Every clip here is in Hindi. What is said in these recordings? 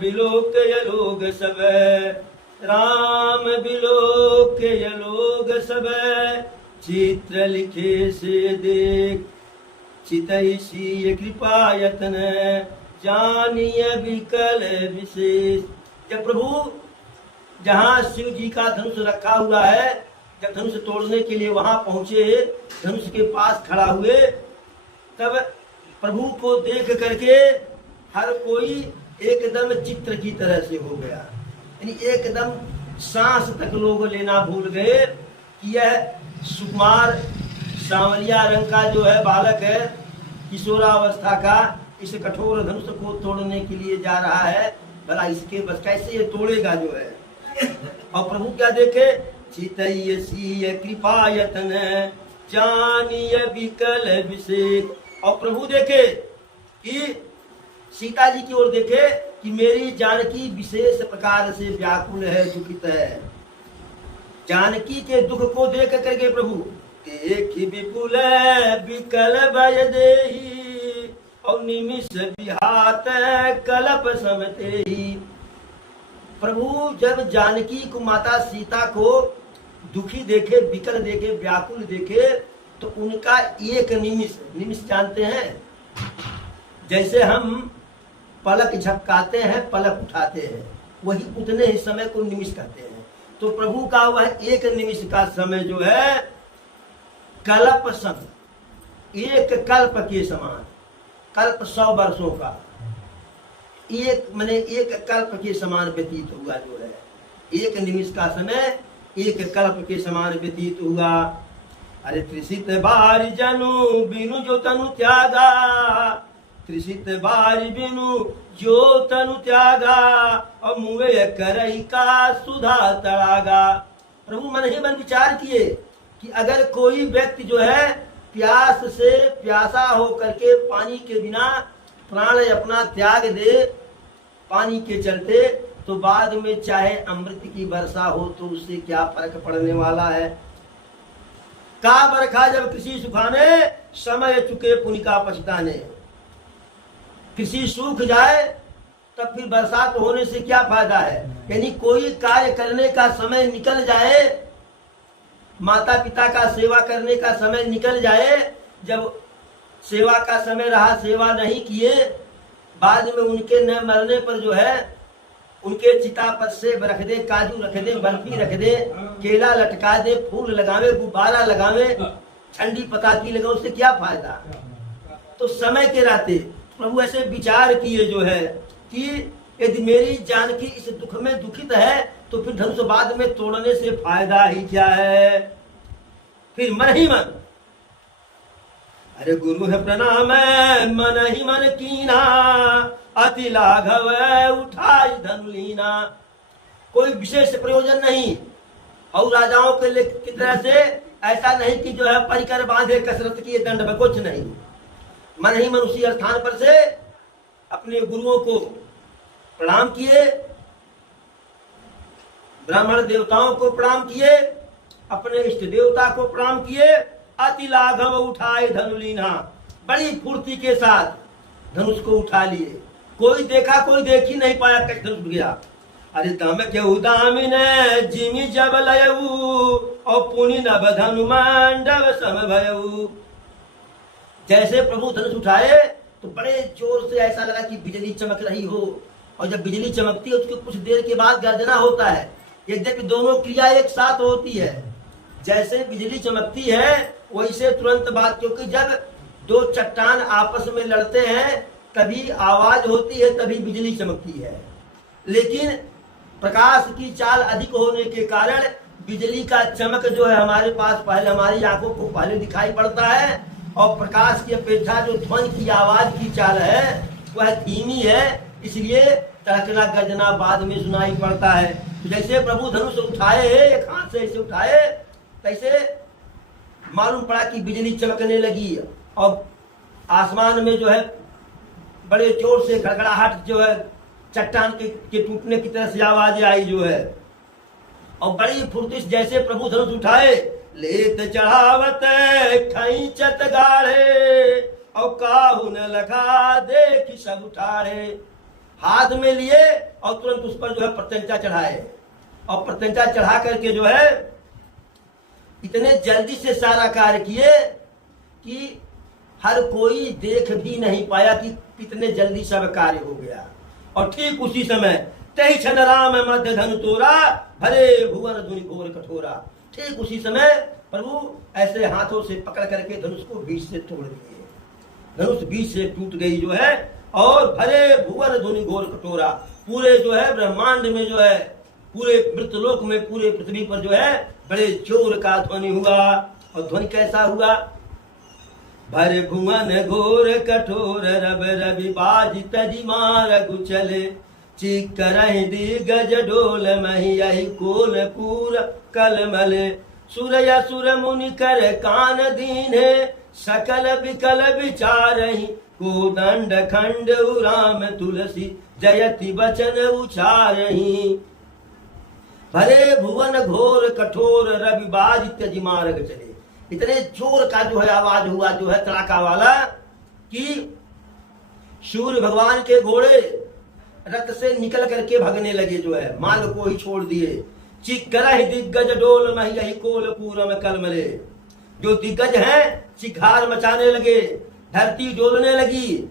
बिलोके लोग सब, राम बिलोके लोग सब, चित्र लिखे से देख चितैसी कृपा यतन, जानिय विकल विशेष। जब प्रभु जहाँ शिव जी का धनुष रखा हुआ है, जब धनुष तोड़ने के लिए वहां पहुंचे, धनुष के पास खड़ा हुए, तब प्रभु को देख करके हर कोई एकदम चित्र की तरह से हो गया। यानी एकदम सांस तक लोग लेना भूल गए कि यह सुकुमार सांवलिया रंग का जो है बालक है, किशोरावस्था का, इस कठोर धनुष को तोड़ने के लिए जा रहा है। भला इसके बस कैसे ये तोड़ेगा जो है। और प्रभु क्या देखे, चितैसी कृपा यतन, जानिय विकल विशेष। और प्रभु देखे कि सीता जी की ओर देखे कि मेरी जानकी विशेष प्रकार से व्याकुल है, दुखित है। जानकी के दुख को देख करके प्रभु देखी विपुल विकल भय देहि, और निमिष विहात कलप समते ही। प्रभु जब जानकी को, माता सीता को दुखी देखे, विकल देखे, व्याकुल देखे, तो उनका एक निमिष, निमिष जानते हैं, जैसे हम पलक झपकाते हैं, पलक उठाते हैं, वही उतने ही समय को निमिष कहते हैं। तो प्रभु का वह एक निमिष का समय जो है कल्प सम, एक कल्प के समान, कल्प 100 वर्षों का, एक माने एक कल्प के समान व्यतीत हुआ जो है। एक निमिष का समय एक कल्प के समान व्यतीत हुआ। अरे त्रिसित बारी जनु बिनु जो तनु त्यागा, त्रिसित बारी बिनु जो तनु त्यागा, और मुए करई का सुधा तड़ागा। प्रभु मन ही मन विचार किए कि अगर कोई व्यक्ति जो है प्यास से प्यासा हो करके पानी के बिना प्राण अपना त्याग दे पानी के चलते, तो बाद में चाहे अमृत की वर्षा हो तो उससे क्या फर्क पड़ने वाला है। का बरखा जब कृषि सुखाने, समय चुके पुण्य का पछताने। कृषि सूख जाए तब फिर बरसात होने से क्या फायदा है। यानी कोई कार्य करने का समय निकल जाए, माता पिता का सेवा करने का समय निकल जाए, जब सेवा का समय रहा सेवा नहीं किए, बाद में उनके न मरने पर जो है उनके चिता पर सेब रख दे, काजू रख दे, बर्फी रख दे, केला लटका दे, फूल लगावे, गुब्बारा लगावे, ठंडी पताकी लगाओ, उससे क्या फायदा। तो समय के रहते प्रभु ऐसे विचार किए जो है कि यदि मेरी जानकी इस दुख में दुखित है तो फिर धनुष बाद में तोड़ने से फायदा ही क्या है। फिर मन ही मन, अरे गुरु है प्रणाम मन ही मन कीना, अति लाघव उठाई धनुलीना। कोई विशेष प्रयोजन नहीं, और राजाओं के लिए की तरह से ऐसा नहीं कि जो है परिकर बांधे कसरत किए दंड में, कुछ नहीं। मन ही मन उसी स्थान पर से अपने गुरुओं को प्रणाम किए, ब्राह्मण देवताओं को प्रणाम किए, अपने इष्ट देवता को प्रणाम किए। अति लाघव उठाए धनुलीना, बड़ी फुर्ती के साथ धनुष को उठा लिए। कोई देखा कोई देख ही नहीं पाया कैसे धनुष गया। अरे दम के उदामिन जिमी जब लयऊ, और पुनि नभ धनु मंडव सम भयऊ। जैसे प्रभु धनुष उठाए तो बड़े जोर से ऐसा लगा कि बिजली चमक रही हो, और जब बिजली चमकती है उसके कुछ देर के बाद गर्जना होता है। यद्यपि दोनों क्रिया एक साथ होती है, जैसे बिजली चमकती है वैसे तुरंत बाद, क्योंकि जब दो चट्टान आपस में लड़ते हैं तभी आवाज होती है, तभी बिजली चमकती है। लेकिन प्रकाश की चाल अधिक होने के कारण बिजली का चमक जो है हमारे पास पहले, हमारी आंखों को पहले दिखाई पड़ता है, और प्रकाश की अपेक्षा जो ध्वनि की आवाज की चाल है वह धीमी है, इसलिए तड़कना गर्जना बाद में सुनाई पड़ता है। तो जैसे प्रभु धनुष उठाए, एक हाथ से ऐसे उठाए, तैसे मालूम पड़ा कि बिजली चमकने लगी, और आसमान में जो है बड़े जोर से गड़गड़ाहट जो है चट्टान के टूटने की तरह से आवाज आई जो है। और बड़ी फुर्ती जैसे प्रभु धनुष उठाए, लेत चढ़ावत खैचत गाढ़े, और काहू न लखा देख सब उठाड़े। हाथ में लिए और तुरंत उस पर जो है प्रत्यंचा चढ़ाए, और प्रत्यंचा चढ़ा करके जो है इतने जल्दी से सारा कार्य किए कि हर कोई देख भी नहीं पाया कि कितने जल्दी सब कार्य हो गया। और ठीक उसी समय तही क्षण राम मध्य धनु तोरा, भरे भुवन धुनि घोर कठोरा। ठीक उसी समय प्रभु ऐसे हाथों से पकड़ करके धनुष को बीच से तोड़ दिए, धनुष बीच से टूट गई जो है, और भरे भुवन धुनि घोर कठोरा। पूरे जो है ब्रह्मांड में जो है, पूरे मृतलोक में, पूरे पृथ्वी पर जो है बड़े जोर का ध्वनि हुआ। और ध्वनि कैसा हुआ? भर भुवन घोर कठोर रब रवि बाज तजी मारगु चले, चीक करहि दिग्गज डोल मही यही कोल पूर कलमले। सुर असुर मुनि कर कान दीन्हे, सकल विकल विचारहि, कोदंड खंड राम तुलसी जयति वचन उचारहि। भरे भुवन घोर कठोर रवि बाज त्यजी मार्ग चले। इतने जोर का जो है आवाज हुआ जो है तड़ाका वाला, कि सूर्य भगवान के घोड़े रथ से निकल करके भगने लगे, जो है मार्ग को ही छोड़ दिए। चिक्करहि दिग्गज डोल मही यही कोल पूरम कलमले। जो दिग्गज हैं चिघार मचाने लगे, धरती डोलने लगी।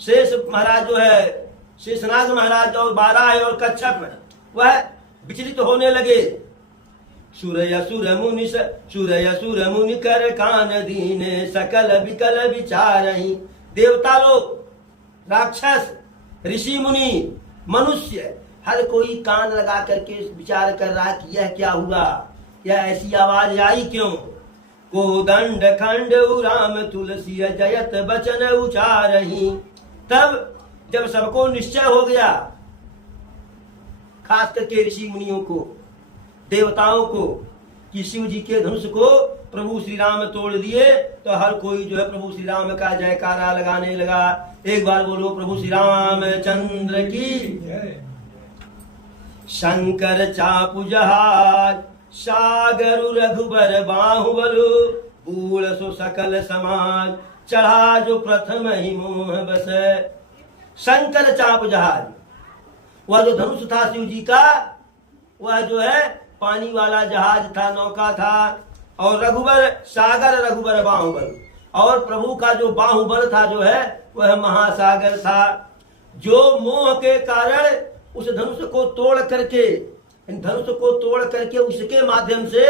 शेष महाराज जो है, शेषनाग महाराज और बाराह और कच्छप वह विचलित होने लगे। सूरय असुर मुनि कर कान दीने, सकल विकल विचारहि। देवता लोग, राक्षस, ऋषि मुनि, मनुष्य, हर कोई कान लगा करके विचार कर रहा है कि यह क्या हुआ, यह ऐसी आवाज आई क्यों। कोदंड खंड राम तुलसी जयत वचन उचारहि। तब जब सबको निश्चय हो गया, खास करके ऋषि मुनियों को, देवताओं को, कि शिव जी के धनुष को प्रभु श्री राम तोड़ दिए, तो हर कोई जो है प्रभु श्री राम का जयकारा लगाने लगा। एक बार बोलो प्रभु श्री राम चंद्र की। शंकर चापु जहाज, सागर रघुबर बाहुबलु, बूढ़ सो सकल समाज, चढ़ा जो प्रथम ही मोह बस। शंकर चाप जहाज, वह जो धनुष था शिव जी का, वह जो है पानी वाला जहाज था, नौका था। और रघुबर सागर, रघुबर बाहुबल, और प्रभु का जो बाहुबल था जो है वह महासागर था। जो मोह के कारण उस धनुष को तोड़ करके, धनुष को तोड़ करके उसके माध्यम से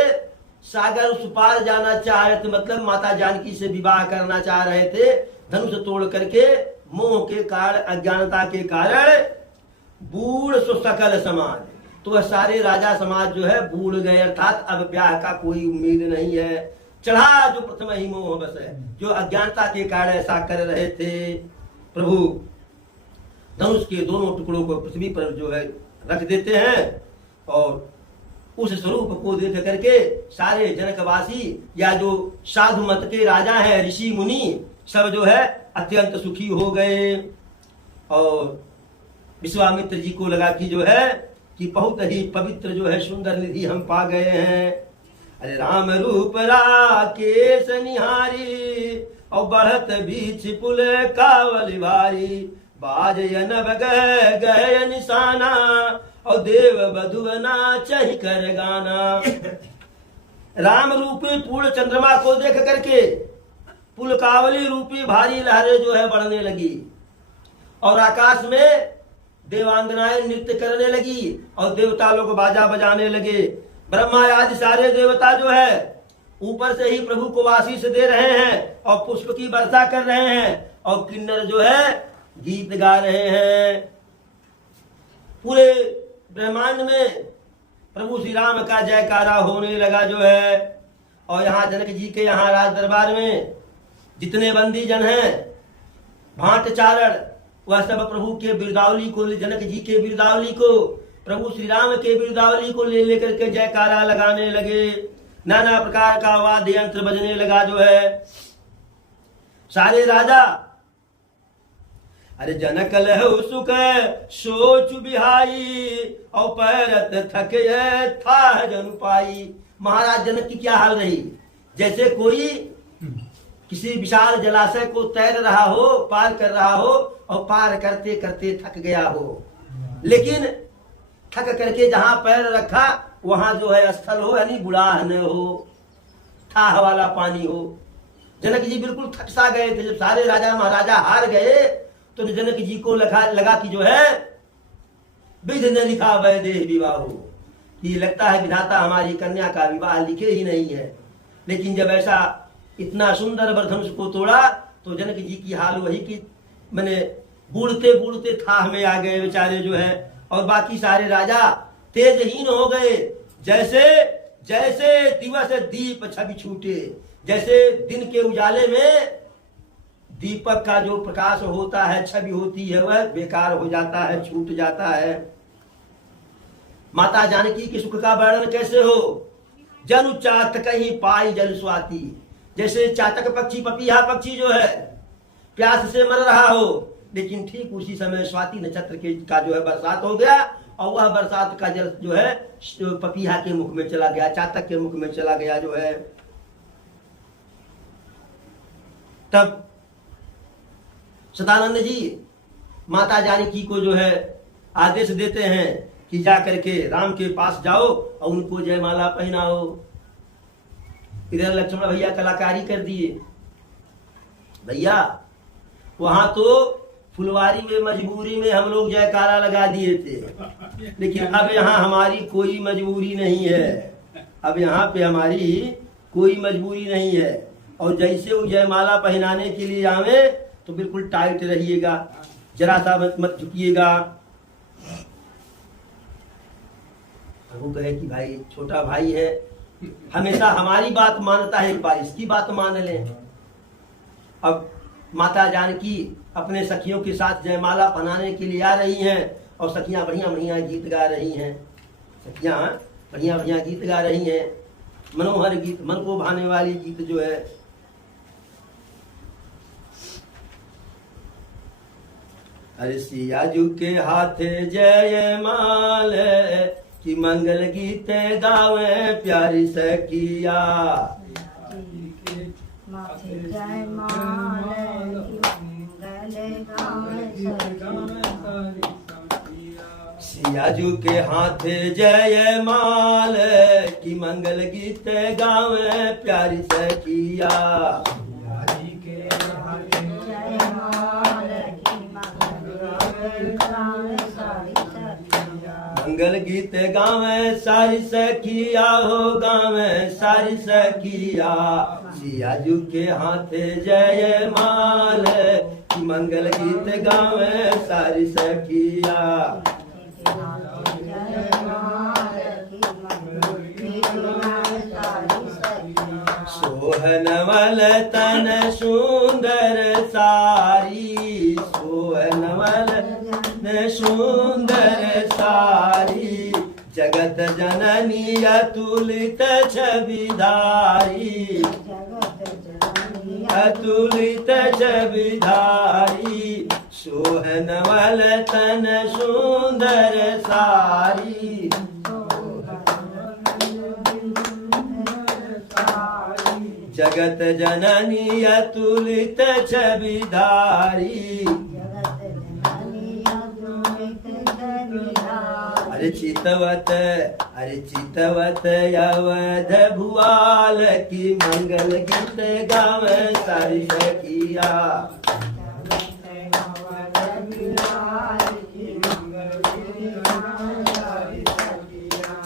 सागर उस पार जाना चाह रहे थे, मतलब माता जानकी से विवाह करना चाह रहे थे। धनुष तोड़ करके मोह के कारण, अज्ञानता के कारण बूढ़ सो सकल समाज, तो वह सारे राजा समाज जो है बूढ़ गए, अर्थात अब ब्याह का कोई उम्मीद नहीं है। चढ़ा जो प्रथम ही मोह बस है, जो अज्ञानता के कारण ऐसा कर रहे थे। प्रभु धनुष के दोनों टुकड़ों को पृथ्वी पर जो है रख देते हैं, और उस स्वरूप को देख करके सारे जनकवासी या जो साधु मत के राजा हैं, ऋषि मुनि, सब जो है अत्यंत सुखी हो गए। और विश्वामित्र जी को लगा कि जो है कि बहुत ही पवित्र जो है सुंदर निधि हम पा गए हैं। अरे राम रूप राकेश निहारी, और बढ़त बीच पुल कावल भारी, बाज नभ गह निशाना, और देव बधुवना चहि कर गाना। राम रूपी पूर्ण चंद्रमा को देख करके पुलकावली रूपी भारी लहरें जो है बढ़ने लगी, और आकाश में देवांगनाएं नृत्य करने लगी, और देवता लोग बाजा बजाने लगे। ब्रह्मा आदि सारे देवता जो है ऊपर से ही प्रभु को आशीष दे रहे हैं, और पुष्प की वर्षा कर रहे हैं, और किन्नर जो है गीत गा रहे हैं। पूरे ब्रह्मांड में प्रभु श्री राम का जयकारा होने लगा जो है। और यहाँ जनक जी के यहाँ राज दरबार में जितने बंदी जन हैं, भाट चारण, वह सब प्रभु के बिरदावली को, जनक जी के बिरदावली को, प्रभु श्री राम के बिरदावली को ले लेकर के जयकारा लगाने लगे। नाना प्रकार का वाद्य यंत्र बजने लगा जो है। सारे राजा अरे जनक लहु सुख सोच बिहाई, और पैरत थके था जन पाई। महाराज जनक की क्या हाल रही, जैसे कोई किसी विशाल जलाशय को तैर रहा हो, पार कर रहा हो, और पार करते करते थक गया हो, लेकिन थक करके जहां पैर रखा वहां जो है स्थल हो, यानी गुड़ाह न हो, थाह वाला पानी हो। जनक जी बिल्कुल थक सा गए थे। जब सारे राजा महाराजा हार गए तो जनक जी को लगा कि जो है विध न लिखा वैदेह विवाह हो, ये लगता है विधाता हमारी कन्या का विवाह लिखे ही नहीं है। लेकिन जब ऐसा इतना सुंदर वरधनुष को तोड़ा तो जनक जी की हाल वही की मैंने बूढ़ते बूढ़ते थाह में आ गए बेचारे जो है, और बाकी सारे राजा तेजहीन हो गए। जैसे जैसे दिवस दीप छवि छूटे, जैसे दिन के उजाले में दीपक का जो प्रकाश होता है, छवि होती है, वह बेकार हो जाता है, छूट जाता है। माता जानकी के सुख का वर्णन कैसे हो? जनु चातक कहीं पाई जल स्वाति, जैसे चातक पक्षी, पपीहा पक्षी जो है प्यास से मर रहा हो, लेकिन ठीक उसी समय स्वाति नक्षत्र के का जो है बरसात हो गया, और वह बरसात का जल जो है पपीहा के मुख में चला गया, चातक के मुख में चला गया जो है। तब सदानंद जी माता जानकी को जो है आदेश देते हैं कि जा करके राम के पास जाओ और उनको जयमाला पहनाओ। इधर लक्ष्मण भैया कलाकारी कर दिए। भैया वहां तो फुलवारी में मजबूरी में हम लोग जयकारा लगा दिए थे, लेकिन अब यहाँ हमारी कोई मजबूरी नहीं है। अब यहाँ पे हमारी कोई मजबूरी नहीं है, और जैसे वो जयमाला पहनाने के लिए आवे तो बिल्कुल टाइट रहिएगा, जरा सा मत झुकिएगा। वो कहे कि भाई छोटा भाई है, हमेशा हमारी बात मानता है, एक बार इसकी बात मान लें। अब माता जानकी अपने सखियों के साथ जयमाला पहनाने के लिए आ रही हैं, और सखियां बढ़िया बढ़िया गीत गा रही हैं। सखियां बढ़िया बढ़िया गीत गा रही हैं, मनोहर गीत, मन को भाने वाली गीत जो है। अरे सियाजू के हाथ जयमाल कि मंगल गीत गावे प्यारी सखिया। सियाजू के हाथ जयमाल कि मंगल गीत गावे प्यारी सखिया। मंगल गीत गावे सारी सखिया हो, गावे सारी सखिया। सियाजू के हाथ जयमाल कि मंगल गीत गावे सारी सखिया। सोहनवल तन सुंदर सारी, सोहनवल तन सुंदर सारी। जगत जननी अतुलित छविधारी, अतुलित छविधारी। सोहनवल तन सुंदर सारी। जगत जननी अतुलित छविधारी। अरे चितवत, अरे चितवत अवध भुआल की मंगल गीत गावे सारी सखिया।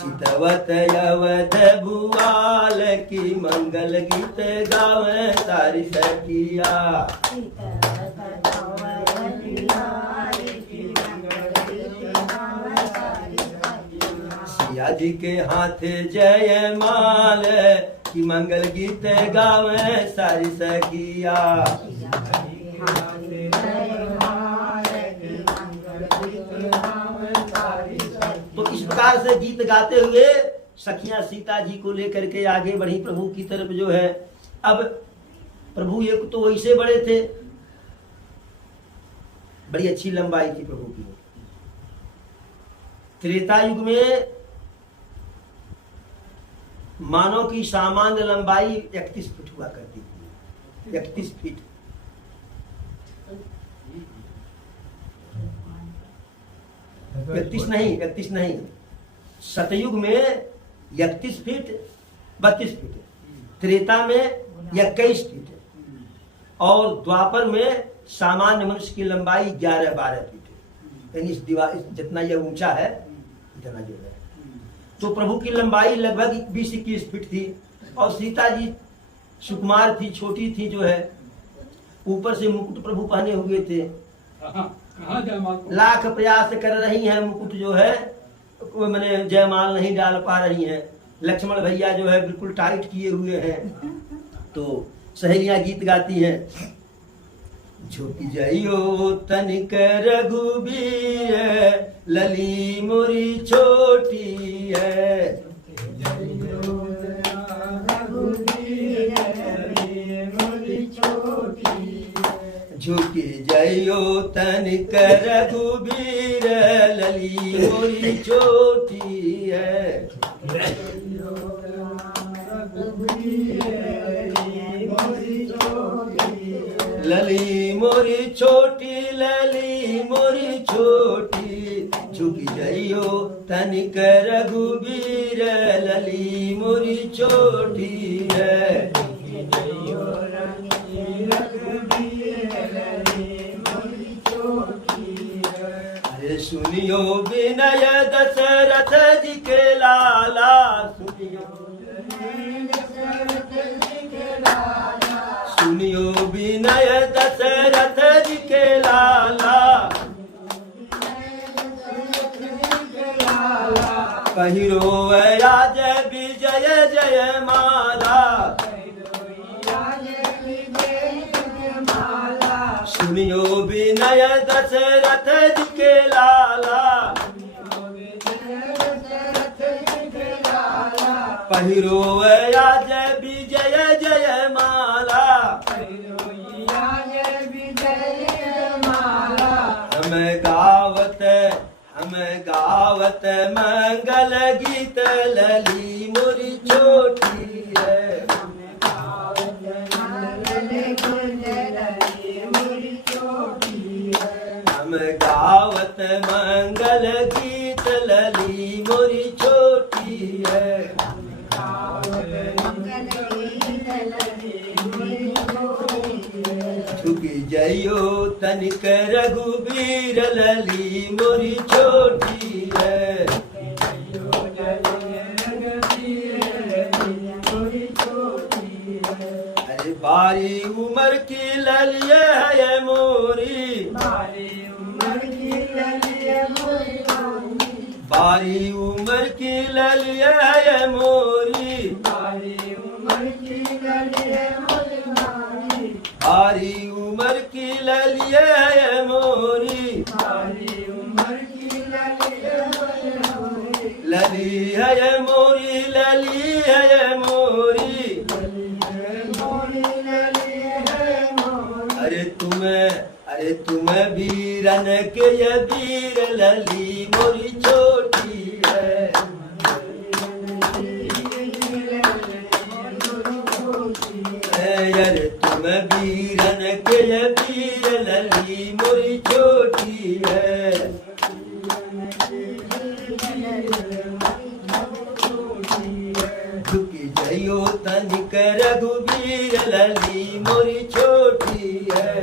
चितवत अवध भुआल की मंगल गीत गावे सारी सखिया। सिया जी के हाथ जयमाल की मंगल गीत गावे सारी सखिया। तो इस प्रकार से गीत गाते हुए सखियां सीता जी को लेकर के आगे बढ़ी प्रभु की तरफ जो है। अब प्रभु एक तो वैसे बड़े थे, बड़ी अच्छी लंबाई थी प्रभु की। त्रेता युग में मानव की सामान्य लंबाई 31 फुट हुआ करती थी, 31 फीट। इकतीस नहीं, सतयुग में 31 फीट 32 फीट, त्रेता में 21 फीट और द्वापर में सामान्य मनुष्य की लंबाई 11-12 फीट। यानी इस दीवार जितना यह ऊंचा है इतना जो है, तो प्रभु की लंबाई लगभग 20-21 फीट थी और सीता जी सुकुमार थी, छोटी थी जो है, ऊपर से मुकुट प्रभु पहने हुए थे। लाख प्रयास कर रही हैं, मुकुट जो है मैंने जयमाल नहीं डाल पा रही हैं। लक्ष्मण भैया जो है बिल्कुल टाइट किए हुए हैं। तो सहेलियां गीत गाती हैं, झुक जाइयो तनिक रघुबीर लली मोरी छोटी है, झुक जाइयो तनिक रघुबीर लली मोरी छोटी है। लली मोरी छोटी, लली मोरी छोटी, झुक जाइयो तनिक रघुबीर लली मोरी छोटी है। अरे सुनियो विनय दशरथ जी के लाला, सुनियो विनय दशरथ जी के लाला, पहिरो राज विजय जय माला, सुनियो विनय दशरथ जी के लाला, पहिरो राज विजय जय माला, हम गावत मंगल गीत लली मोरी छोटी है। हम गावत मंगल गीत लली मोरी छोटी है। झुक जाइयो तनिक रघुबीर लली मोरी छोटी है। अरे बारी उम्र की ललिए है मोरी, बारी उम्र की ललिए मोरी, बारी उम्र की ललिए है मोरी, बारी उम्र की ललिए मोरी, बारी उम्र की ललिए है मोरी, बारी उम्र की ललिए मोरी, लली है मोरी, लली है मोरी, अरे तुम्हें वीरन के ये वीर लली मोरी छोटी है। अरे तुम्हें वीरन के ये वीर लली मोरी छोटी है। झुक जाइयो तनिक रघुबीर लली मोरी छोटी है।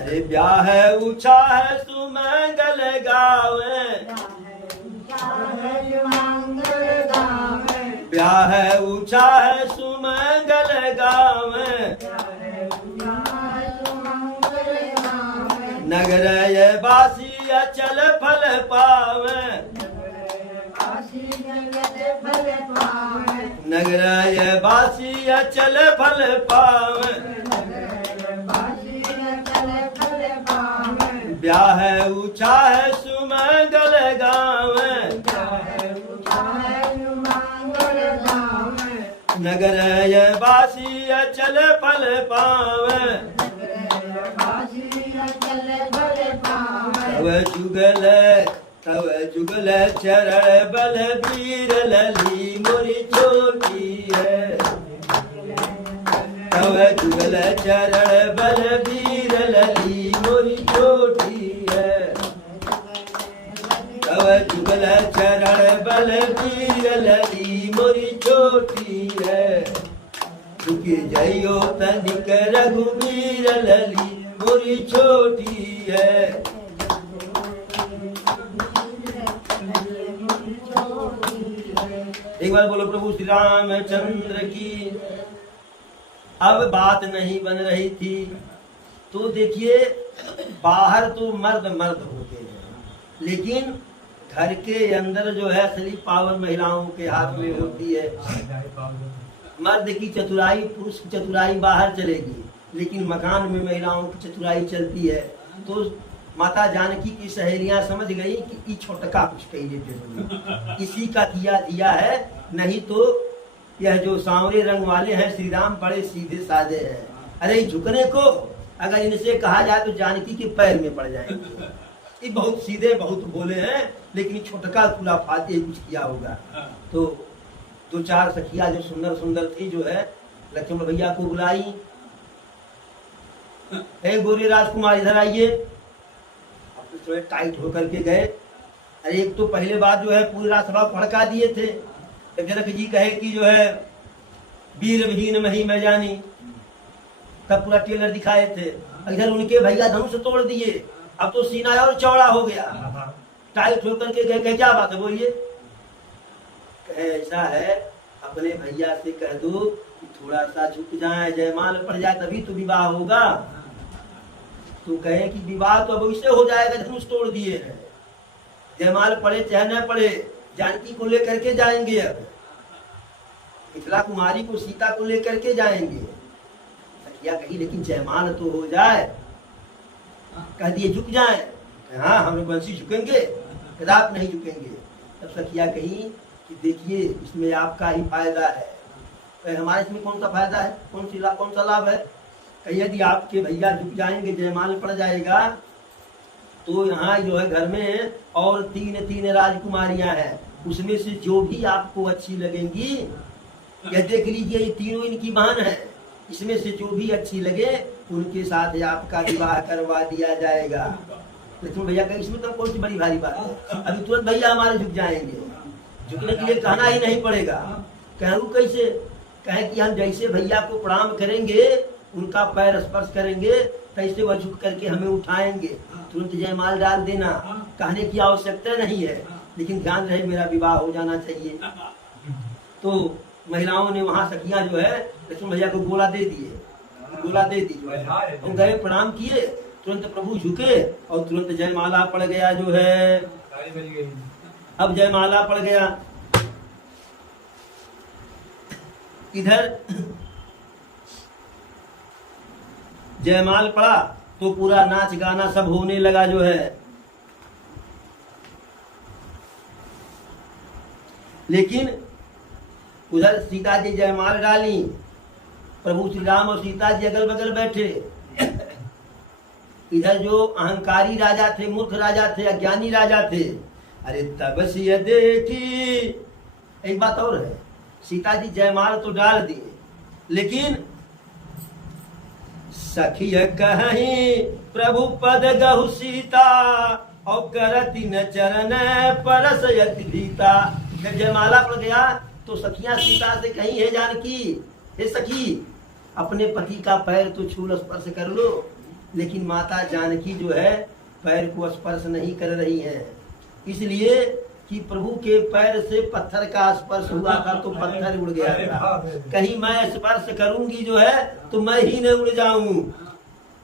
अरे ब्याह ऊंचा है सुमंगल गावे, ब्याह ऊंचा है सुमंगल गावे, नगर ये बासी अचल फल पावे, नगर ये बासी अचल फल पावे, ब्याह ऊंचा है सुमंगल गावे, नगर ये बासी अचल फल पावे, तब जुगल तव जुगल चरण बलबीर लली मोरी छोटी है। तव जुगल चरण बलबीर लली मोरी छोटी है। तव जुगल चरण बलबीर लली मोरी छोटी है। झुके जइयो तनिक रघुवीर लली मोरी छोटी है। एक बार बोलो प्रभु श्री रामचंद्र की। अब बात नहीं बन रही थी तो देखिए, बाहर तो मर्द मर्द होते हैं, लेकिन घर के अंदर जो है असली पावर महिलाओं के हाथ में होती है। मर्द की चतुराई, पुरुष की चतुराई बाहर चलेगी, लेकिन मकान में महिलाओं की चतुराई चलती है। तो माता जानकी की सहेलियां समझ गई कि ई छोटका कुछ कही लेते, इसी का किया दिया है, नहीं तो यह जो सांवरे रंग वाले हैं श्री राम बड़े सीधे साधे हैं। अरे झुकने को अगर इनसे कहा जाए तो जानकी के पैर में पड़ जाएंगे। ये बहुत सीधे बहुत बोले हैं, लेकिन छोटका खुला फाते कुछ किया होगा। तो दो चार सखिया जो सुंदर सुंदर थी जो है, लक्ष्मण भैया को बुलाई, गोरे राजकुमार इधर आइए। जो है टाइट होकर के गए। अरे एक तो पहले बात जो है पूरी रात सभा भड़का दिए थे। जनक जी कहे कि जो है वीर विहीन मही मैं जानी, तब पूरा टेलर दिखाए थे। इधर उनके भैया धनुष तोड़ दिए, अब तो सीना और चौड़ा हो गया। टाइट होकर के गए, क्या बात है बोलिए। कहे ऐसा है, अपने भैया से कह दो कि थोड़ा सा झुक जाए, जयमाल पड़ जाए तभी तो विवाह होगा। तो कहे कि विवाह तो अब इससे हो जाएगा, धनुष तोड़ दिए हैं, जयमाल पड़े चाहे न पड़े, जानकी को लेकर के जाएंगे। अब मिथिला कुमारी को, सीता को लेकर के जाएंगे। सखिया कही लेकिन जयमाल तो हो जाए। कह दिए झुक जाए। हाँ हम लोग बंसी झुकेंगे, कदाप नहीं झुकेंगे। तब सखिया कही कि देखिए इसमें आपका ही फायदा है। हमारे इसमें कौन सा फायदा है, कौन सा लाभ है। यदि आपके भैया झुक जाएंगे, जयमाल पड़ जाएगा, तो यहाँ जो है घर में और तीन राजकुमारियां हैं, उसमें से जो भी आपको अच्छी लगेंगी, यह देख लीजिए ये तीनों इनकी बहन है, इसमें से जो भी अच्छी लगे उनके साथ आपका विवाह करवा दिया जाएगा। लेकिन भैया कहे इसमें तो कौन सी बड़ी भारी बात है, अभी तुरंत भैया हमारे झुक जाएंगे, झुकने के लिए कहना ही नहीं पड़ेगा। कहूँ कैसे। कहे कि हम जैसे भैया को प्रणाम करेंगे, उनका पैर स्पर्श करेंगे, तैसे वह झुक करके हमें उठाएंगे, तुरंत जयमाल डाल देना, कहने की आवश्यकता नहीं है, लेकिन ध्यान रहे मेरा विवाह हो जाना चाहिए। तो महिलाओं ने वहाँ सखियां जो है लक्ष्मण भैया को गोला दे दिए, गोला दे दी। हम गए प्रणाम किए, तुरंत प्रभु झुके और तुरंत जयमाला पड़ गया जो है। अब जयमाला पड़ गया। इधर जयमाल पड़ा तो पूरा नाच गाना सब होने लगा जो है। लेकिन उधर सीता जी जयमाल डाली, प्रभु श्री राम और सीता जी अगल बगल बैठे। इधर जो अहंकारी राजा थे, मूर्ख राजा थे, अज्ञानी राजा थे, अरे तब से देखी। एक बात और है, सीता जी जयमाल तो डाल दिए, लेकिन सखिय कहीं प्रभु पद गहु सीता, और करती न चरण परसयति भीता। जब जयमाला पड़ गया तो सखियां सीता से कहीं, हे जानकी, हे सखी, अपने पति का पैर तो छू स्पर्श कर लो। लेकिन माता जानकी जो है पैर को स्पर्श नहीं कर रही है, इसलिए कि प्रभु के पैर से पत्थर का स्पर्श हुआ था तो पत्थर उड़ गया था। कहीं मैं स्पर्श करूंगी जो है तो मैं ही न उड़ जाऊं।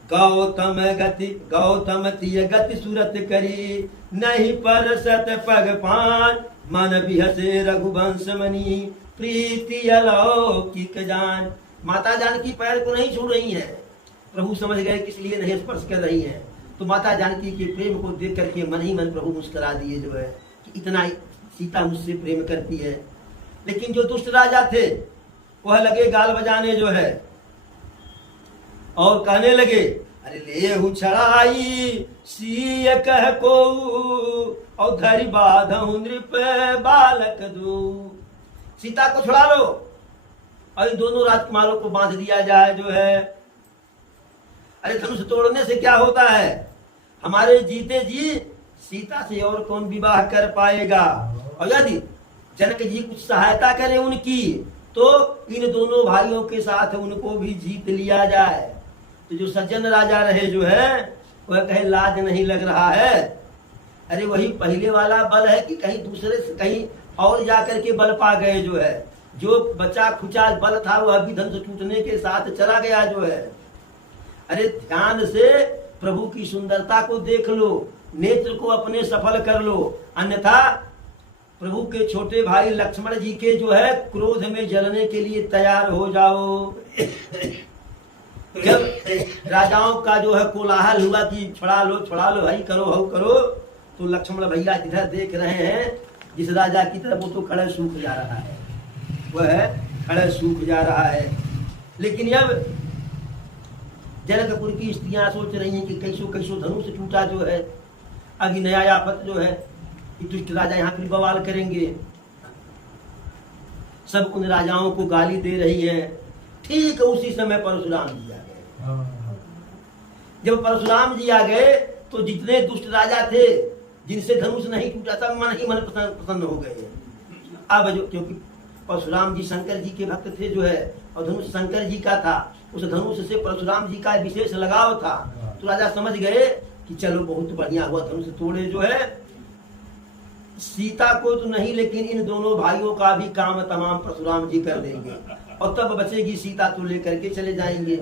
गौतम तिय गति सूरत करी, नहीं परसत पग पान, मन बिहसे रघुवंश मनी, प्रीति अलौकिक जान। माता जानकी पैर को नहीं छू रही है, प्रभु समझ गए किस लिए नहीं स्पर्श कर रही है। तो माता जानकी के प्रेम को देख करके मन ही मन प्रभु मुस्कुरा दिए जो है कि इतना सीता मुझसे प्रेम करती है। लेकिन जो दुष्ट राजा थे वह लगे गाल बजाने जो है, और कहने लगे अरे ले छड़ाई सीय कह को और धरि बाधऊ नृप बालक दो। सीता को छुड़ा लो और इन दोनों राजकुमारों को बांध दिया जाए जो है। अरे धनुष तोड़ने से क्या होता है? हमारे जीते जी सीता से और कौन विवाह कर पाएगा? और यदि जनक जी कुछ सहायता करे उनकी तो इन दोनों भाइयों के साथ उनको भी जीत लिया जाए। तो जो सज्जन राजा रहे जो है वह कहे लाज नहीं लग रहा है। अरे वही पहले वाला बल है कि कहीं दूसरे से कहीं और जाकर के बल पा गए जो है। जो बचा खुचा बल था वह भी धनुष टूटने के साथ चला गया जो है। अरे ध्यान से प्रभु की सुंदरता को देख लो, नेत्र को अपने सफल कर लो, अन्यथा प्रभु के छोटे भाई लक्ष्मण जी के जो है क्रोध में जलने के लिए तैयार हो जाओ। जब राजाओं का जो है कोलाहल हुआ कि छुड़ा लो भाई, करो हऊ करो, तो लक्ष्मण भैया जिधर देख रहे हैं जिस राजा की तरफ, वो तो खड़े सूख जा रहा है, वह खड़े सूख जा रहा है। लेकिन अब जनकपुर की स्त्रियां सोच रही हैं कि कैसो कैसो धनुष टूटा जो है। अभी नया आफत जो है कि दुष्ट राजा यहाँ फिर बवाल करेंगे। सब उन राजाओं को गाली दे रही है। ठीक उसी समय परशुराम जी आ गए। जब परशुराम जी आ गए तो जितने दुष्ट राजा थे जिनसे धनुष नहीं टूटा था मन ही मन प्रसन्न हो गए। अब जो क्योंकि परशुराम जी शंकर जी के भक्त थे जो है और धनुष शंकर जी का था, उस धनुष से परशुराम जी का विशेष लगाव था। तो राजा समझ गए कि चलो बहुत बढ़िया हुआ, धनुष तोड़े जो है। सीता को तो नहीं लेकिन इन दोनों भाइयों का भी काम तमाम परशुराम जी कर देंगे और तब बचेगी सीता, तो लेकर के चले जाएंगे।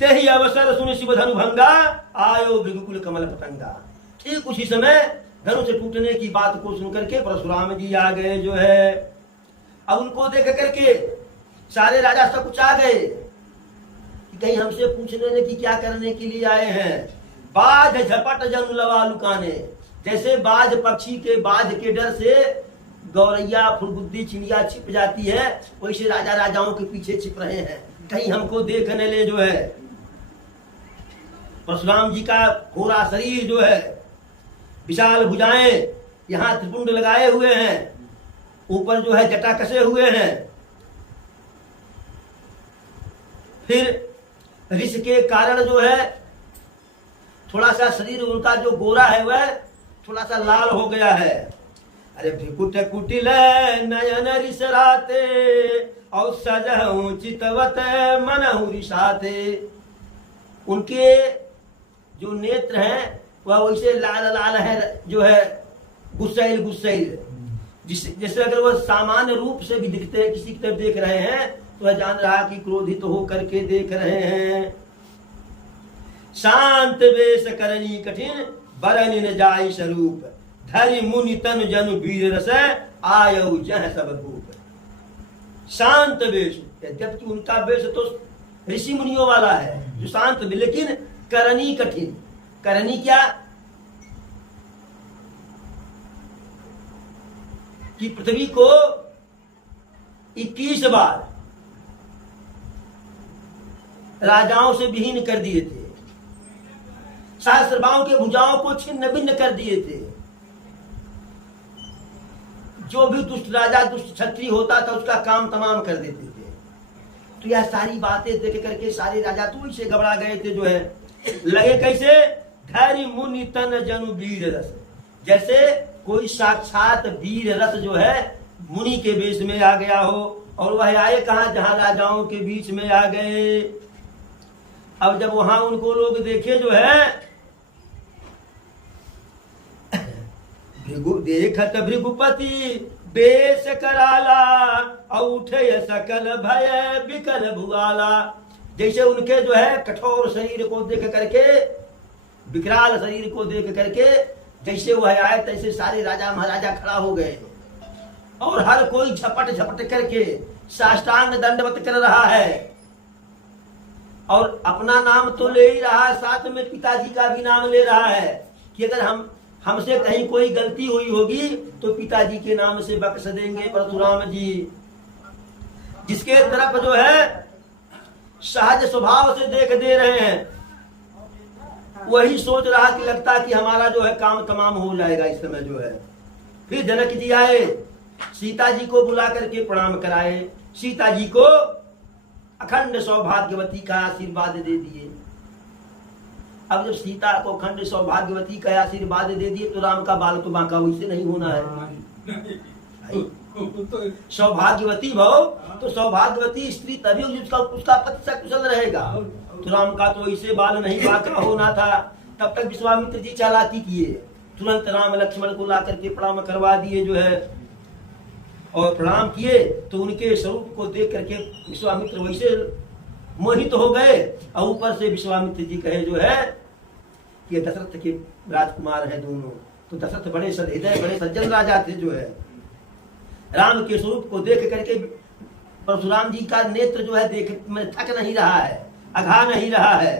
तेहि अवसर सुन शिव धनु भंगा आयो भृगुकुल कमल पतंगा। ठीक उसी समय धनुष टूटने की बात को सुनकर के परशुराम जी आ गए जो है। अब उनको देख करके सारे राजा सब कुछ आ गए कि कहीं हमसे पूछ लेने की क्या करने के लिए आए हैं। बाज झपट जन लवा लुकाने, जैसे बाज पक्षी के बाज के डर से गौरैया फुलबुद्दी चिड़िया छिप जाती है, वैसे राजा राजाओं के पीछे छिप रहे हैं कहीं हमको देखने ले जो है। परशुराम जी का घोड़ा शरीर जो है, विशाल भुजाएं, यहाँ त्रिपुंड लगाए हुए हैं, ऊपर जो है जटा कसे हुए हैं। फिर ऋष के कारण जो है थोड़ा सा शरीर उनका जो गोरा है वह थोड़ा सा लाल हो गया है। अरे भ्रिकुट कुटिल नयन ऋषराते और सजहु चितवत मनहु ऋषाते। उनके जो नेत्र हैं वह वैसे लाल लाल है जो है, गुस्सैल गुस्सैल, जैसे अगर वह सामान्य रूप से भी दिखते हैं, किसी की तरफ देख रहे हैं तो वह जान रहा कि क्रोधित तो हो करके देख रहे हैं। शांत वेश करनी कठिन बरन न जाय स्वरूप, धरि मुनि तन जनु वीर रस आयु जह सब भूप। शांत वेश, यद्यपि उनका वेश तो ऋषि मुनियों वाला है जो शांत, लेकिन करनी कठिन। करनी क्या कि पृथ्वी को 21 बार राजाओं से विहीन कर दिए थे, सहस्रबाओं के भुजाओं को छिन्न भिन्न कर दिए थे। जो भी दुष्ट राजा दुष्ट क्षत्रिय होता था उसका काम तमाम कर देते थे। तो यह सारी बातें देख करके सारे राजा तो इसे घबरा गए थे जो है। लगे कैसे? धैर्य मुनि तन जनु वीर रस, जैसे कोई साक्षात वीर रस जो है मुनि के वेश में आ गया हो। और वह आए कहा? जहां राजाओं के बीच में आ गए। अब जब वहां उनको लोग देखे जो है, भृगु देखत भृगुपति बेश कराला और उठे सकल भय बिकल भुआला। जैसे उनके जो है कठोर शरीर को देख करके, विकराल शरीर को देख करके जैसे वह आए तैसे सारे राजा महाराजा खड़ा हो गए और हर कोई झपट झपट करके साष्टांग दंडवत कर रहा है और अपना नाम तो ले ही रहा है, साथ में पिताजी का भी नाम ले रहा है कि अगर हमसे कहीं कोई गलती हुई होगी तो पिताजी के नाम से बख्श देंगे परशुराम जी। जिसके तरफ जो है सहज स्वभाव से देख दे रहे हैं। वही सोच रहा कि लगता कि हमारा जो है काम तमाम हो जाएगा इस समय जो है। फिर जनक जी आए, सीता जी को बुला करके प्रणाम कराए, सीता जी को अखंड सौभाग्यवती का आशीर्वाद दे दिए। अब जब सीता को अखंड सौभाग्यवती का आशीर्वाद दे दिए तो राम का बाल तो बांका वैसे नहीं होना है। सौभाग्यवती भव तो सौभाग्यवती स्त्री तभी उसका उसका पति सकुशल रहेगा। तो राम का तो इसे बाल नहीं बांका होना था। तब तक विश्वामित्र जी चालाकी किए, तुरंत राम लक्ष्मण को ला करके प्रणाम करवा दिए जो है, और प्रणाम किए तो उनके स्वरूप को देख करके विश्वामित्र वैसे मोहित हो गए। और ऊपर से विश्वामित्र जी कहे जो है कि दशरथ के राजकुमार हैं दोनों। तो दशरथ बड़े सदहृदय बड़े सज्जन राजा थे जो है। राम के स्वरूप को देख करके परशुराम जी का नेत्र जो है देख में थक नहीं रहा है, अघा नहीं रहा है।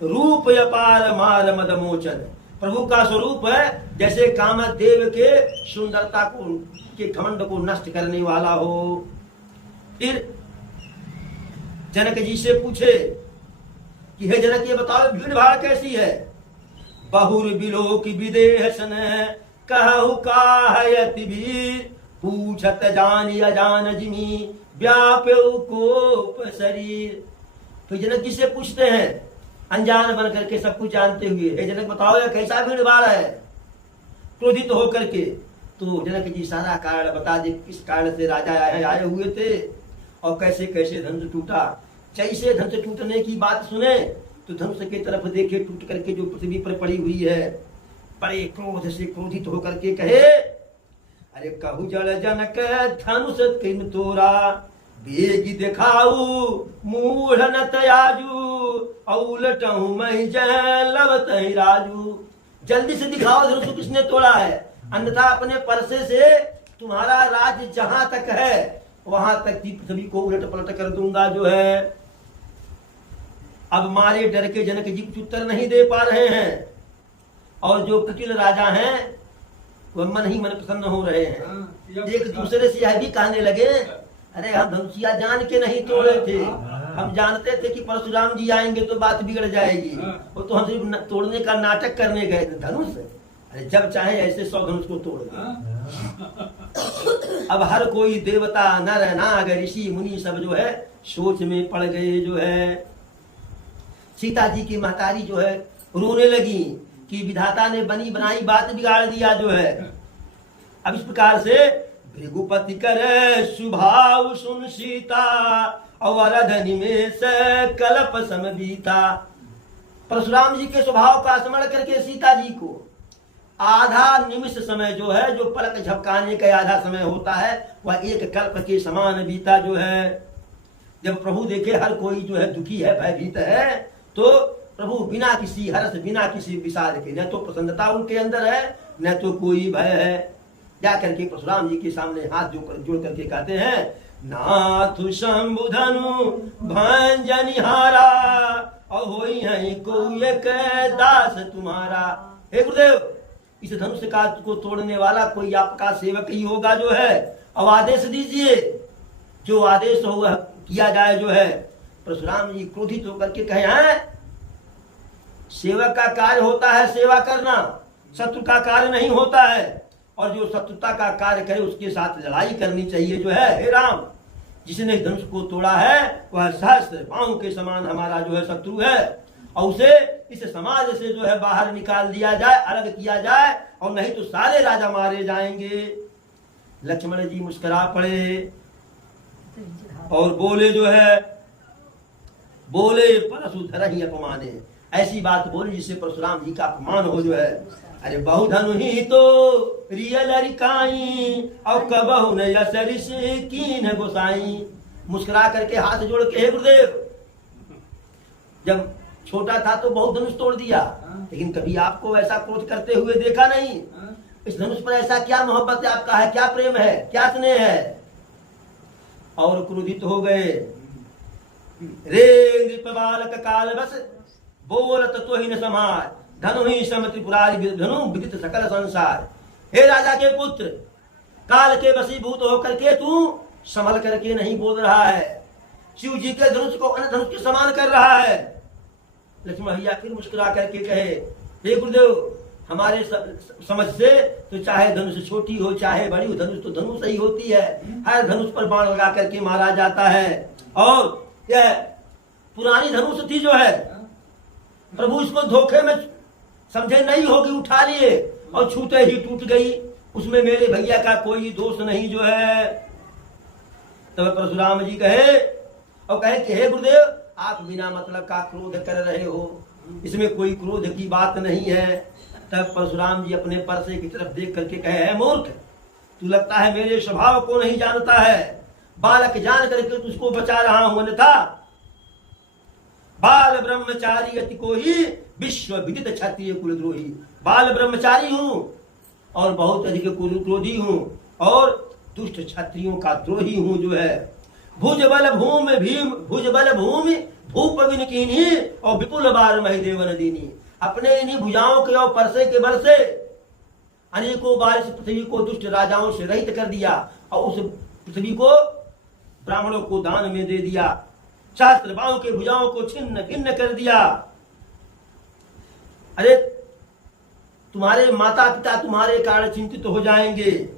रूप अपार मार मद मोचन, प्रभु का स्वरूप है जैसे कामदेव के सुंदरता को के घमंड को नष्ट करने वाला हो। फिर जनक जी से पूछे कि हे जनक ये बताओ भीड़ भाड़ कैसी है। बहुर बिलो की विदेह सन कहु काहयति वीर, पूछत जान अजान जिमी व्याप्यउ कोप शरीर। तो जनक जी से पूछते हैं अनजान बन करके सब कुछ जानते हुए, हे जनक बताओ यह कैसा भीड़ भाड़ है, क्रोधित होकर के। तो जनक जी सारा कारण बता दे किस कारण से राजा आए हुए थे और कैसे कैसे धनुष टूटा। जैसे धनुष टूटने की बात सुने तो धनुष की तरफ देखे टूट करके जो पृथ्वी पर पड़ी हुई है, बड़े क्रोध से क्रोधित होकर के कहे अरे कहु जल जनक धनुष किन तोरा, बेगी दिखाऊ मूढ़ न तयाजू औलटहु मैं जय लवत राजू। जल्दी से दिखाओ धनुष किसने तोड़ा है, अन्यथा अपने परसे से तुम्हारा राज जहां तक है वहां तक की पृथ्वी को उलट पलट कर दूंगा जो है। अब मारे डर के जनक जी कुछ उत्तर नहीं दे पा रहे हैं और जो कुटिल राजा हैं वह मन ही मन प्रसन्न हो रहे हैं। एक दूसरे से यह भी कहने लगे अरे हम धनुषिया जान के नहीं तोड़े थे, हम जानते थे कि परशुराम जी आएंगे तो बात बिगड़ जाएगी, वो तो हम सिर्फ तोड़ने का नाटक करने गए थे धनुष। अरे जब चाहे ऐसे 100 धनुष को तोड़ दे। अब हर कोई देवता नर नाग ऋषि मुनि सब जो है सोच में पड़ गए जो है। सीता जी की महतारी जो है रोने लगी कि विधाता ने बनी बनाई बात बिगाड़ दिया जो है। अब इस प्रकार से भृगुपति करे सुभाव सुन सीता और धनी में से कल्प समबीता। परशुराम जी के स्वभाव का स्मरण करके सीता जी को आधा निमिष समय जो है, जो पलक झपकाने का आधा समय होता है, वह एक कल्प के समान बीता जो है। जब प्रभु देखे हर कोई जो है दुखी है, भयभीत है, तो प्रभु बिना किसी हर्ष बिना किसी विषाद के, न तो प्रसन्नता उनके अंदर है न तो कोई भय है। जा करके परशुराम जी के सामने हाथ जोड़ करके कहते हैं नाथ शंभुधनु भंजनिहारा और होई है को एक दास तुम्हारा। हे गुरुदेव इस धनुष का को तोड़ने वाला कोई आपका सेवक ही होगा जो है, अब आदेश दीजिए, जो आदेश हो किया जाए जो है। परशुराम जी क्रोधित होकर के कहे हैं सेवक का कार्य होता है सेवा करना, शत्रु का कार्य नहीं होता है, और जो शत्रुता का कार्य करे उसके साथ लड़ाई करनी चाहिए जो है। हे राम जिसने धनुष को तोड़ा है वह सहस्त्र पांव के समान हमारा जो है शत्रु है, और उसे इस समाज से जो है बाहर निकाल दिया जाए, अलग किया जाए, और नहीं तो सारे राजा मारे जाएंगे। लक्ष्मण जी मुस्कुरा पड़े और बोले जो है, बोले परशुधर ही अपमाने, ऐसी बात बोली जिससे परशुराम जी का अपमान हो जो है। अरे बहुधनु ही तो रियल रिकाई और कबहु न यसरि से कीन गोसाई। मुस्कुरा करके हाथ जोड़ के हे गुरुदेव, जब छोटा था तो बहुत धनुष तोड़ दिया, लेकिन कभी आपको ऐसा क्रोध करते हुए देखा नहीं। इस धनुष पर ऐसा क्या मोहब्बत है आपका, है क्या प्रेम है, क्या स्नेह है। और क्रोधित हो गए। रे नृप बालक काल बस बोलत तो ही न समार, धनु ही सम त्रिपुरारी धनु विदित सकल संसार। हे राजा के पुत्र, काल के वशीभूत होकर के तू संभल करके नहीं बोल रहा है। शिव जी के धनुष को अन्य धनुष के समान कर रहा है। लक्ष्मण भैया फिर मुस्कुरा करके कहे, हे गुरुदेव, हमारे समझ से तो चाहे धनुष छोटी हो चाहे बड़ी हो, धनुष तो धनुष ही होती है। हर धनुष पर बाण लगा करके मारा जाता है। और यह पुरानी धनुष थी जो है, प्रभु इसको धोखे में समझे नहीं होगी, उठा लिए और छूते ही टूट गई। उसमें मेरे भैया का कोई दोष नहीं जो है। तब परशुराम जी कहे और कहे कि हे गुरुदेव, आप बिना मतलब का क्रोध कर रहे हो, इसमें कोई क्रोध की बात नहीं है। तब परशुराम जी अपने परसे की तरफ देख करके कहे, है मूर्ख, तू लगता है मेरे स्वभाव को नहीं जानता है। बालक जान करके तुझको बचा रहा हूं, अन्यथा बाल ब्रह्मचारी अति को ही विश्व विदित क्षत्रिय कुलद्रोही। बाल ब्रह्मचारी हूं और बहुत अधिक क्रोधी हूं और दुष्ट क्षत्रियों का द्रोही हूं जो है। भुज बल भूमि भीम, भुज बल भूमि भूप विनकीनी और विपुल बार महिदेवन दीनी। अपने इन्हीं भुजाओं के और परसे के बल से अनेकों बार इस पृथ्वी को दुष्ट राजाओं से रहित कर दिया और उस पृथ्वी को ब्राह्मणों को दान में दे दिया। सहस्त्रबाहु के भुजाओं को छिन्न भिन्न कर दिया। अरे तुम्हारे माता पिता तुम्हारे कारण चिंतित हो जाएंगे।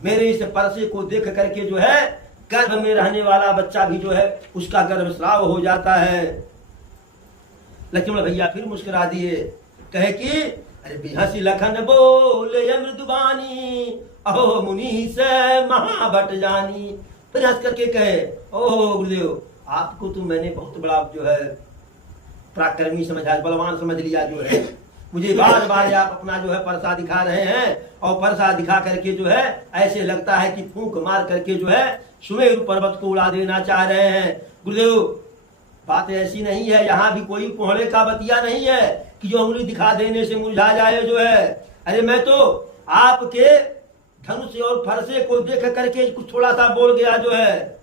मेरे इस परसे को देख करके जो है गर्भ में रहने वाला बच्चा भी जो है उसका गर्भस्राव हो जाता है। लक्ष्मण भैया फिर मुस्कुरा दिए, कहे कि अरे बिहसी लखन बोले मृदुबानी, अहो मुनि से महाभट जानी। फिर हंस करके कहे, ओह गुरुदेव, आपको तो मैंने बहुत बड़ा जो है पराक्रमी समझा, बलवान समझ लिया जो है। मुझे बार बार आप अपना जो है परसा दिखा रहे हैं और परसा दिखा करके जो है ऐसे लगता है कि फूंक मार करके जो है सुमेरु पर्वत को उड़ा देना चाह रहे हैं। गुरुदेव, बात ऐसी नहीं है, यहाँ भी कोई कोहड़े का बतिया नहीं है कि जो उंगली दिखा देने से मुरझा जाए जो है। अरे मैं तो आपके धनुष और फरसे को देख करके कुछ थोड़ा सा बोल गया जो है।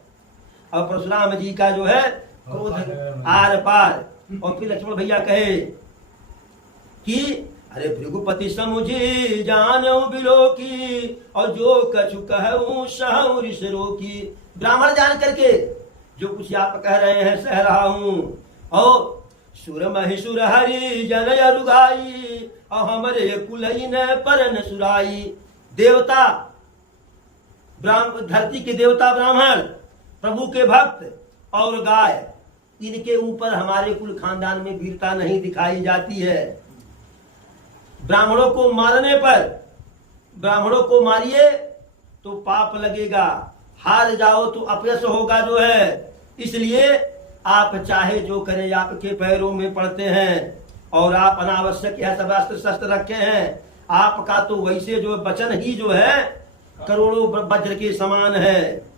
और परशुराम जी का जो है क्रोध आर पार। और फिर लक्ष्मण भैया कहे कि अरे भृगुपति समुझी जानो बिलो की और जो कछु कहूं सहु ऋष रोकी। ब्राह्मण जान करके जो कुछ आप कह रहे हैं सह रहा हूं। और सुर महिषुर हरि जन रुगाई और हमारे कुलई न परन सुराई। देवता धरती के देवता ब्राह्मण, प्रभु के भक्त और गाय, इनके ऊपर हमारे कुल खानदान में वीरता नहीं दिखाई जाती है। ब्राह्मणों को मारने पर, ब्राह्मणों को मारिए तो पाप लगेगा, हार जाओ तो अपयश होगा जो है। इसलिए आप चाहे जो करें आपके पैरों में पड़ते हैं और आप अनावश्यक यह सब अस्त्र शस्त्र रखे हैं। आपका तो वैसे जो वचन ही जो है करोड़ों वज्र के समान है।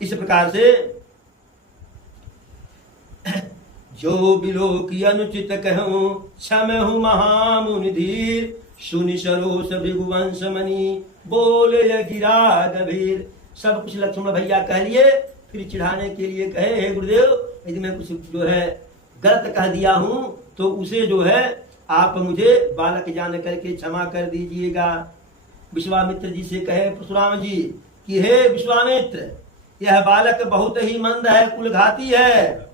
इस प्रकार से जो बिलो की अनुचित कहूं क्षमहु महामुनि धीर सुनि सरोस भृगुवंश मणि बोले गिरा गभीर। सब कुछ लक्ष्मण भैया कह लिए, फिर चिढ़ाने के लिए कहे, हे गुरुदेव, यदि मैं कुछ जो है गलत कह दिया हूं तो उसे जो है आप मुझे बालक जान करके क्षमा कर दीजिएगा। विश्वामित्र जी से कहे परशुराम जी कि हे विश्वामित्र, यह बालक बहुत ही मंद है, कुलघाती है,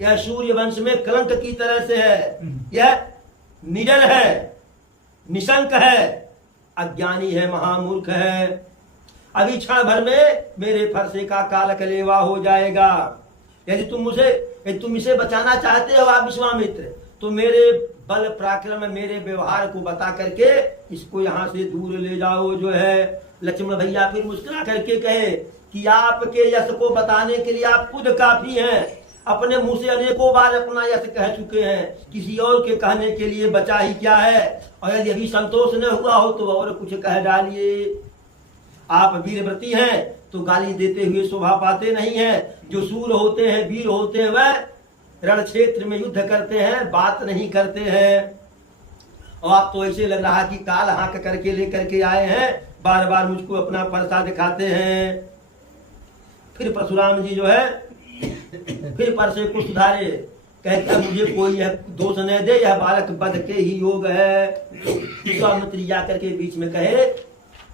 यह सूर्य वंश में कलंक की तरह से है, यह निडर है, निशंक है, अज्ञानी है, महामूर्ख है। अभी क्षण भर में मेरे फरसे का काल कलेवा हो जाएगा। यदि तुम इसे बचाना चाहते हो आप विश्वामित्र, तो मेरे बल पराक्रम, मेरे व्यवहार को बता करके इसको यहाँ से दूर ले जाओ जो है। लक्ष्मण भैया फिर मुस्कुरा करके कहे कि आपके यश को बताने के लिए आप खुद काफी हैं। अपने मुंह से अनेकों बार अपना यश कह चुके हैं, किसी और के कहने के लिए बचा ही क्या है। और यदि अभी संतोष न हुआ हो तो और कुछ कह डालिए। आप वीरव्रती हैं तो गाली देते हुए शोभा पाते नहीं हैं। जो सूर होते हैं, वीर होते हैं, वह रण क्षेत्र में युद्ध करते हैं, बात नहीं करते हैं। और आप तो ऐसे लग रहा कि काल हाँक करके लेकर के आए हैं, बार बार मुझको अपना परसा दिखाते हैं। फिर परशुराम जी जो है फिर परसे को सुधारे, कहते मुझे कोई दोष न दे, यह बालक बद के ही योग है। विश्वामित्र जाकर के बीच में कहे,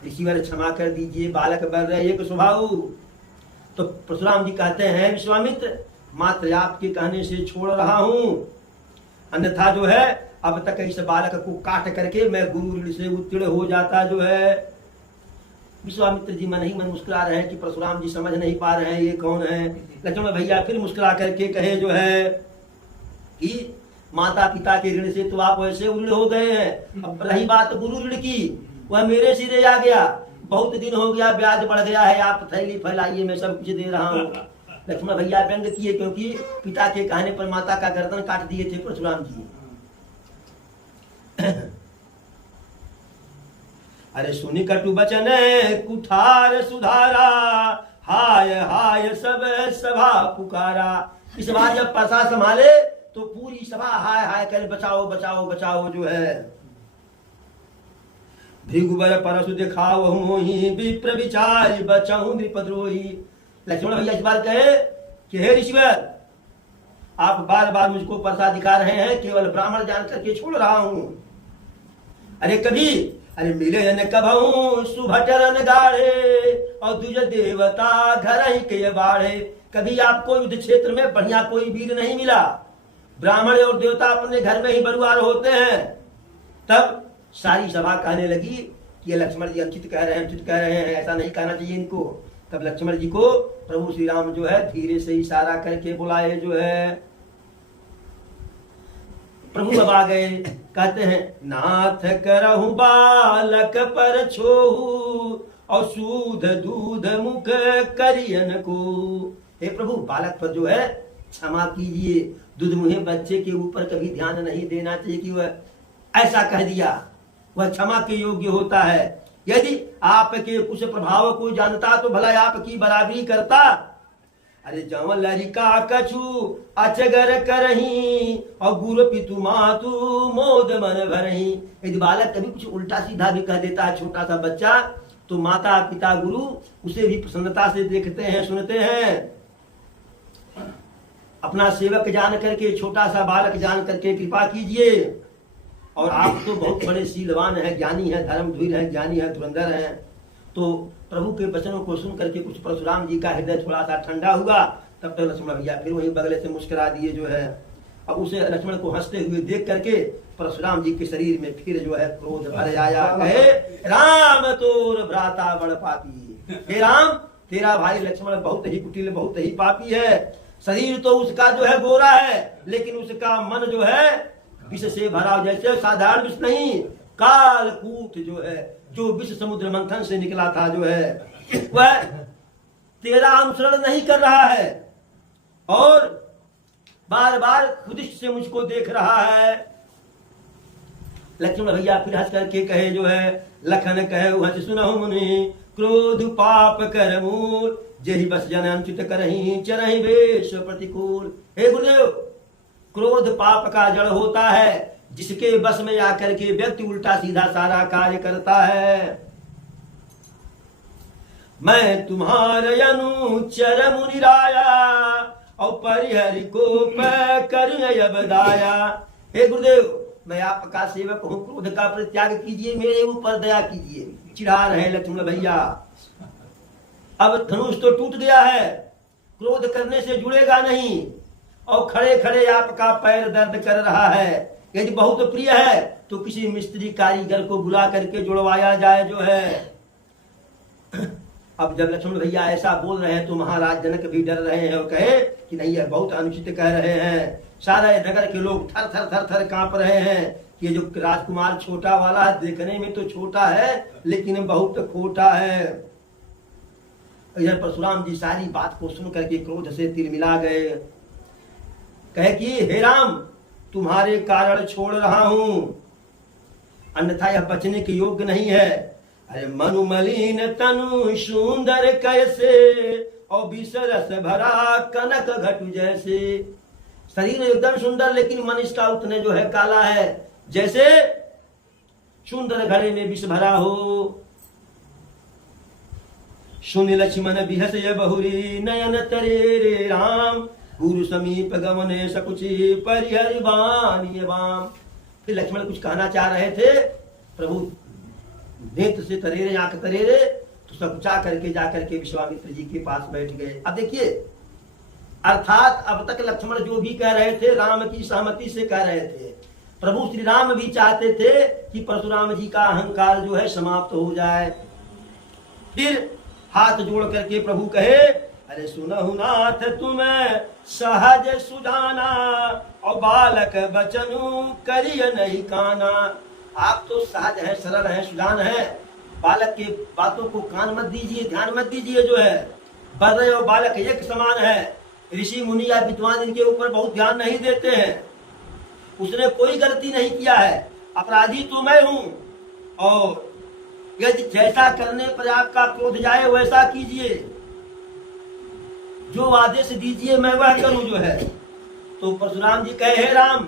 ऋषिवर क्षमा कर दीजिए, बालक बन रहे एक स्वभाव। तो परशुराम जी कहते हैं विश्वामित्र, मात्र आपके कहने से छोड़ रहा हूं, अन्यथा जो है अब तक इस बालक को काट करके मैं गुरु ऋण से उत्तीर्ण हो जाता जो है। विश्वामित्र जी मन ही मन मुस्कुरा रहे हैं कि परशुराम जी समझ नहीं पा रहे हैं ये कौन है। लक्ष्मण भैया फिर मुस्कुरा करके कहे जो है कि माता पिता के ऋण से तो आप वैसे उड़ हो गए हैं, अब रही बात गुरु ऋण की, वह मेरे सिरे आ गया, बहुत दिन हो गया, ब्याज बढ़ गया है, आप थैली फैलाइए मैं सब कुछ दे रहा हूँ। लक्ष्मण भैया व्यंग किए क्योंकि पिता के कहने पर माता का गर्दन काट दिए थे परशुराम जी। अरे सुनी कटु बचन कुठार सुधारा, हाय हाय सब सभा पुकारा। इस बार जब परसा संभाले तो पूरी सभा हाय हाय कर बचाओ बचाओ बचाओ जो है। भृगुबर परसु दिखाओ मोहि, विप्र विचार बचाऊं नृपद्रोही। लक्ष्मण भैया इस बार कहे कि हे ऋषिवर, आप बार बार मुझको परसा दिखा रहे हैं, केवल ब्राह्मण जान करके छोड़ रहा हूं। अरे कभी अरे मिले न कभू सुभटरन गाढ़े, और दुज देवता घर ही के बाढ़े। कभी आपको युद्ध क्षेत्र में बढ़िया कोई वीर नहीं मिला, ब्राह्मण और देवता अपने घर में ही बरुआर होते हैं। तब सारी सभा कहने लगी कि ये लक्ष्मण जी अनुचित कह रहे हैं, अनुचित कह रहे हैं, ऐसा नहीं कहना चाहिए इनको। तब लक्ष्मण जी को प्रभु श्री राम जो है धीरे से इशारा करके बुलाए जो है। प्रभु अब आ गए, कहते हैं नाथ करहु बालक पर छोहु, और सूध दूध मुख करियन को। हे प्रभु, बालक पर जो है क्षमा कीजिए, दूध मुहे बच्चे के ऊपर कभी ध्यान नहीं देना चाहिए कि वह ऐसा कह दिया, वह क्षमा के योग्य होता है। यदि आपके कुछ प्रभाव को जानता तो भला आपकी बराबरी करता। अरे जवन लरिका कछु अचगर करही, और गुरु पितु मातु मोद मन भरही। यदि बालक कभी कुछ उल्टा सीधा भी कह देता है, छोटा सा बच्चा, तो माता पिता गुरु उसे भी प्रसन्नता से देखते हैं, सुनते हैं। अपना सेवक जान करके, छोटा सा बालक जान करके कृपा कीजिए। और आप तो बहुत बड़े शीलवान हैं, ज्ञानी हैं, धर्मधुर हैं, ज्ञानी हैं, धुरंधर हैं। तो प्रभु के वचनों को सुन करके कुछ परशुराम जी का हृदय थोड़ा सा ठंडा हुआ। तब तक लक्ष्मण भैया फिर वहीं बगले से मुस्कुरा दिए जो है। अब उसे लक्ष्मण को हंसते हुए देख करके परशुराम जी के शरीर में फिर जो है क्रोध भर आया। कहे राम तोर भ्राता बड़ पापी। हे राम, तेरा भाई लक्ष्मण बहुत ही कुटिल, बहुत ही पापी है। शरीर तो उसका जो है गोरा है, लेकिन उसका मन जो है विष से भरा, जैसे साधारण विष नहीं, कालकूट जो है, जो विष समुद्र मंथन से निकला था जो है, वह तेरा अनुसरण नहीं कर रहा है और बार बार खुदिश से मुझको देख रहा है। लक्ष्मण भैया फिर हंस करके कहे जो है, लखन कहे हंस सुनहु मुनि, क्रोध पाप कर मूल, जेहि बस जन अनुचित करहि, चरहि वेश प्रतिकूल। हे गुरुदेव, क्रोध पाप का जड़ होता है, जिसके बस में आकर के व्यक्ति उल्टा सीधा सारा कार्य करता है। मैं तुम्हारे अनुचर मुनिराया, और परिहरि को कर बदाया। हे गुरुदेव, मैं आपका सेवक हूँ, क्रोध का परित्याग कीजिए, मेरे ऊपर दया कीजिए। चिढ़ा रहे लक्ष्मण भैया। अब धनुष तो टूट गया है, क्रोध करने से जुड़ेगा नहीं, और खड़े खड़े आपका पैर दर्द कर रहा है। यदि बहुत प्रिय है तो किसी मिस्त्री कारीगर को बुला करके जुड़वाया जाए जो है। अब जब लक्ष्मण भैया ऐसा बोल रहे हैं तो महाराज जनक भी डर रहे हैं और कहे कि नहीं, यह बहुत अनुचित कह रहे हैं। सारे नगर के लोग थर थर थर थर कांप रहे हैं। ये जो राजकुमार छोटा वाला है, देखने में तो छोटा है लेकिन बहुत खोटा है। इधर परशुराम जी सारी बात को सुन करके क्रोध से तिलमिला गए। कहे कि हे राम, तुम्हारे कारण छोड़ रहा हूं, अन्यथा यह बचने के योग्य नहीं है। अरे मनु मलिन तनु सुंदर कैसे, और विष रस भरा कनक घटु जैसे। शरीर एकदम सुंदर, लेकिन मन इसका उतने जो है काला है, जैसे सुंदर घड़े में विष भरा हो। सुन लक्ष्मण बिहस बहुरी, नयन तरे रे राम, गुरु समीप गमने सकुची परिहरि बानी बाम। फिर लक्ष्मण कुछ कहना चाह रहे थे, प्रभु नेत्र से तरेरे, आंख तरेरे, तो सकुचा करके जाकर के विश्वामित्र जी के पास बैठ गए। अब देखिए, अर्थात अब तक लक्ष्मण जो भी कह रहे थे राम की सहमति से कह रहे थे। प्रभु श्री राम भी चाहते थे कि परशुराम जी का अहंकार जो है समाप्त हो जाए। फिर हाथ जोड़ करके प्रभु कहे, अरे सुनहु नाथ तुम्हें सहज सुजाना और बालक बचनु करिय नहीं काना। आप तो सहज है, सरल है, सुजान है, बालक के बातों को कान मत दीजिए, ध्यान मत दीजिए। जो है बड़े और बालक एक समान है। ऋषि मुनि या विद्वान इनके ऊपर बहुत ध्यान नहीं देते हैं। उसने कोई गलती नहीं किया है, अपराधी तो मैं हूं। और यदि जैसा करने पर आपका क्रोध जाए वैसा कीजिए, जो आदेश दीजिए मैं वह करूं। जो है तो परशुराम जी कहे, हे राम,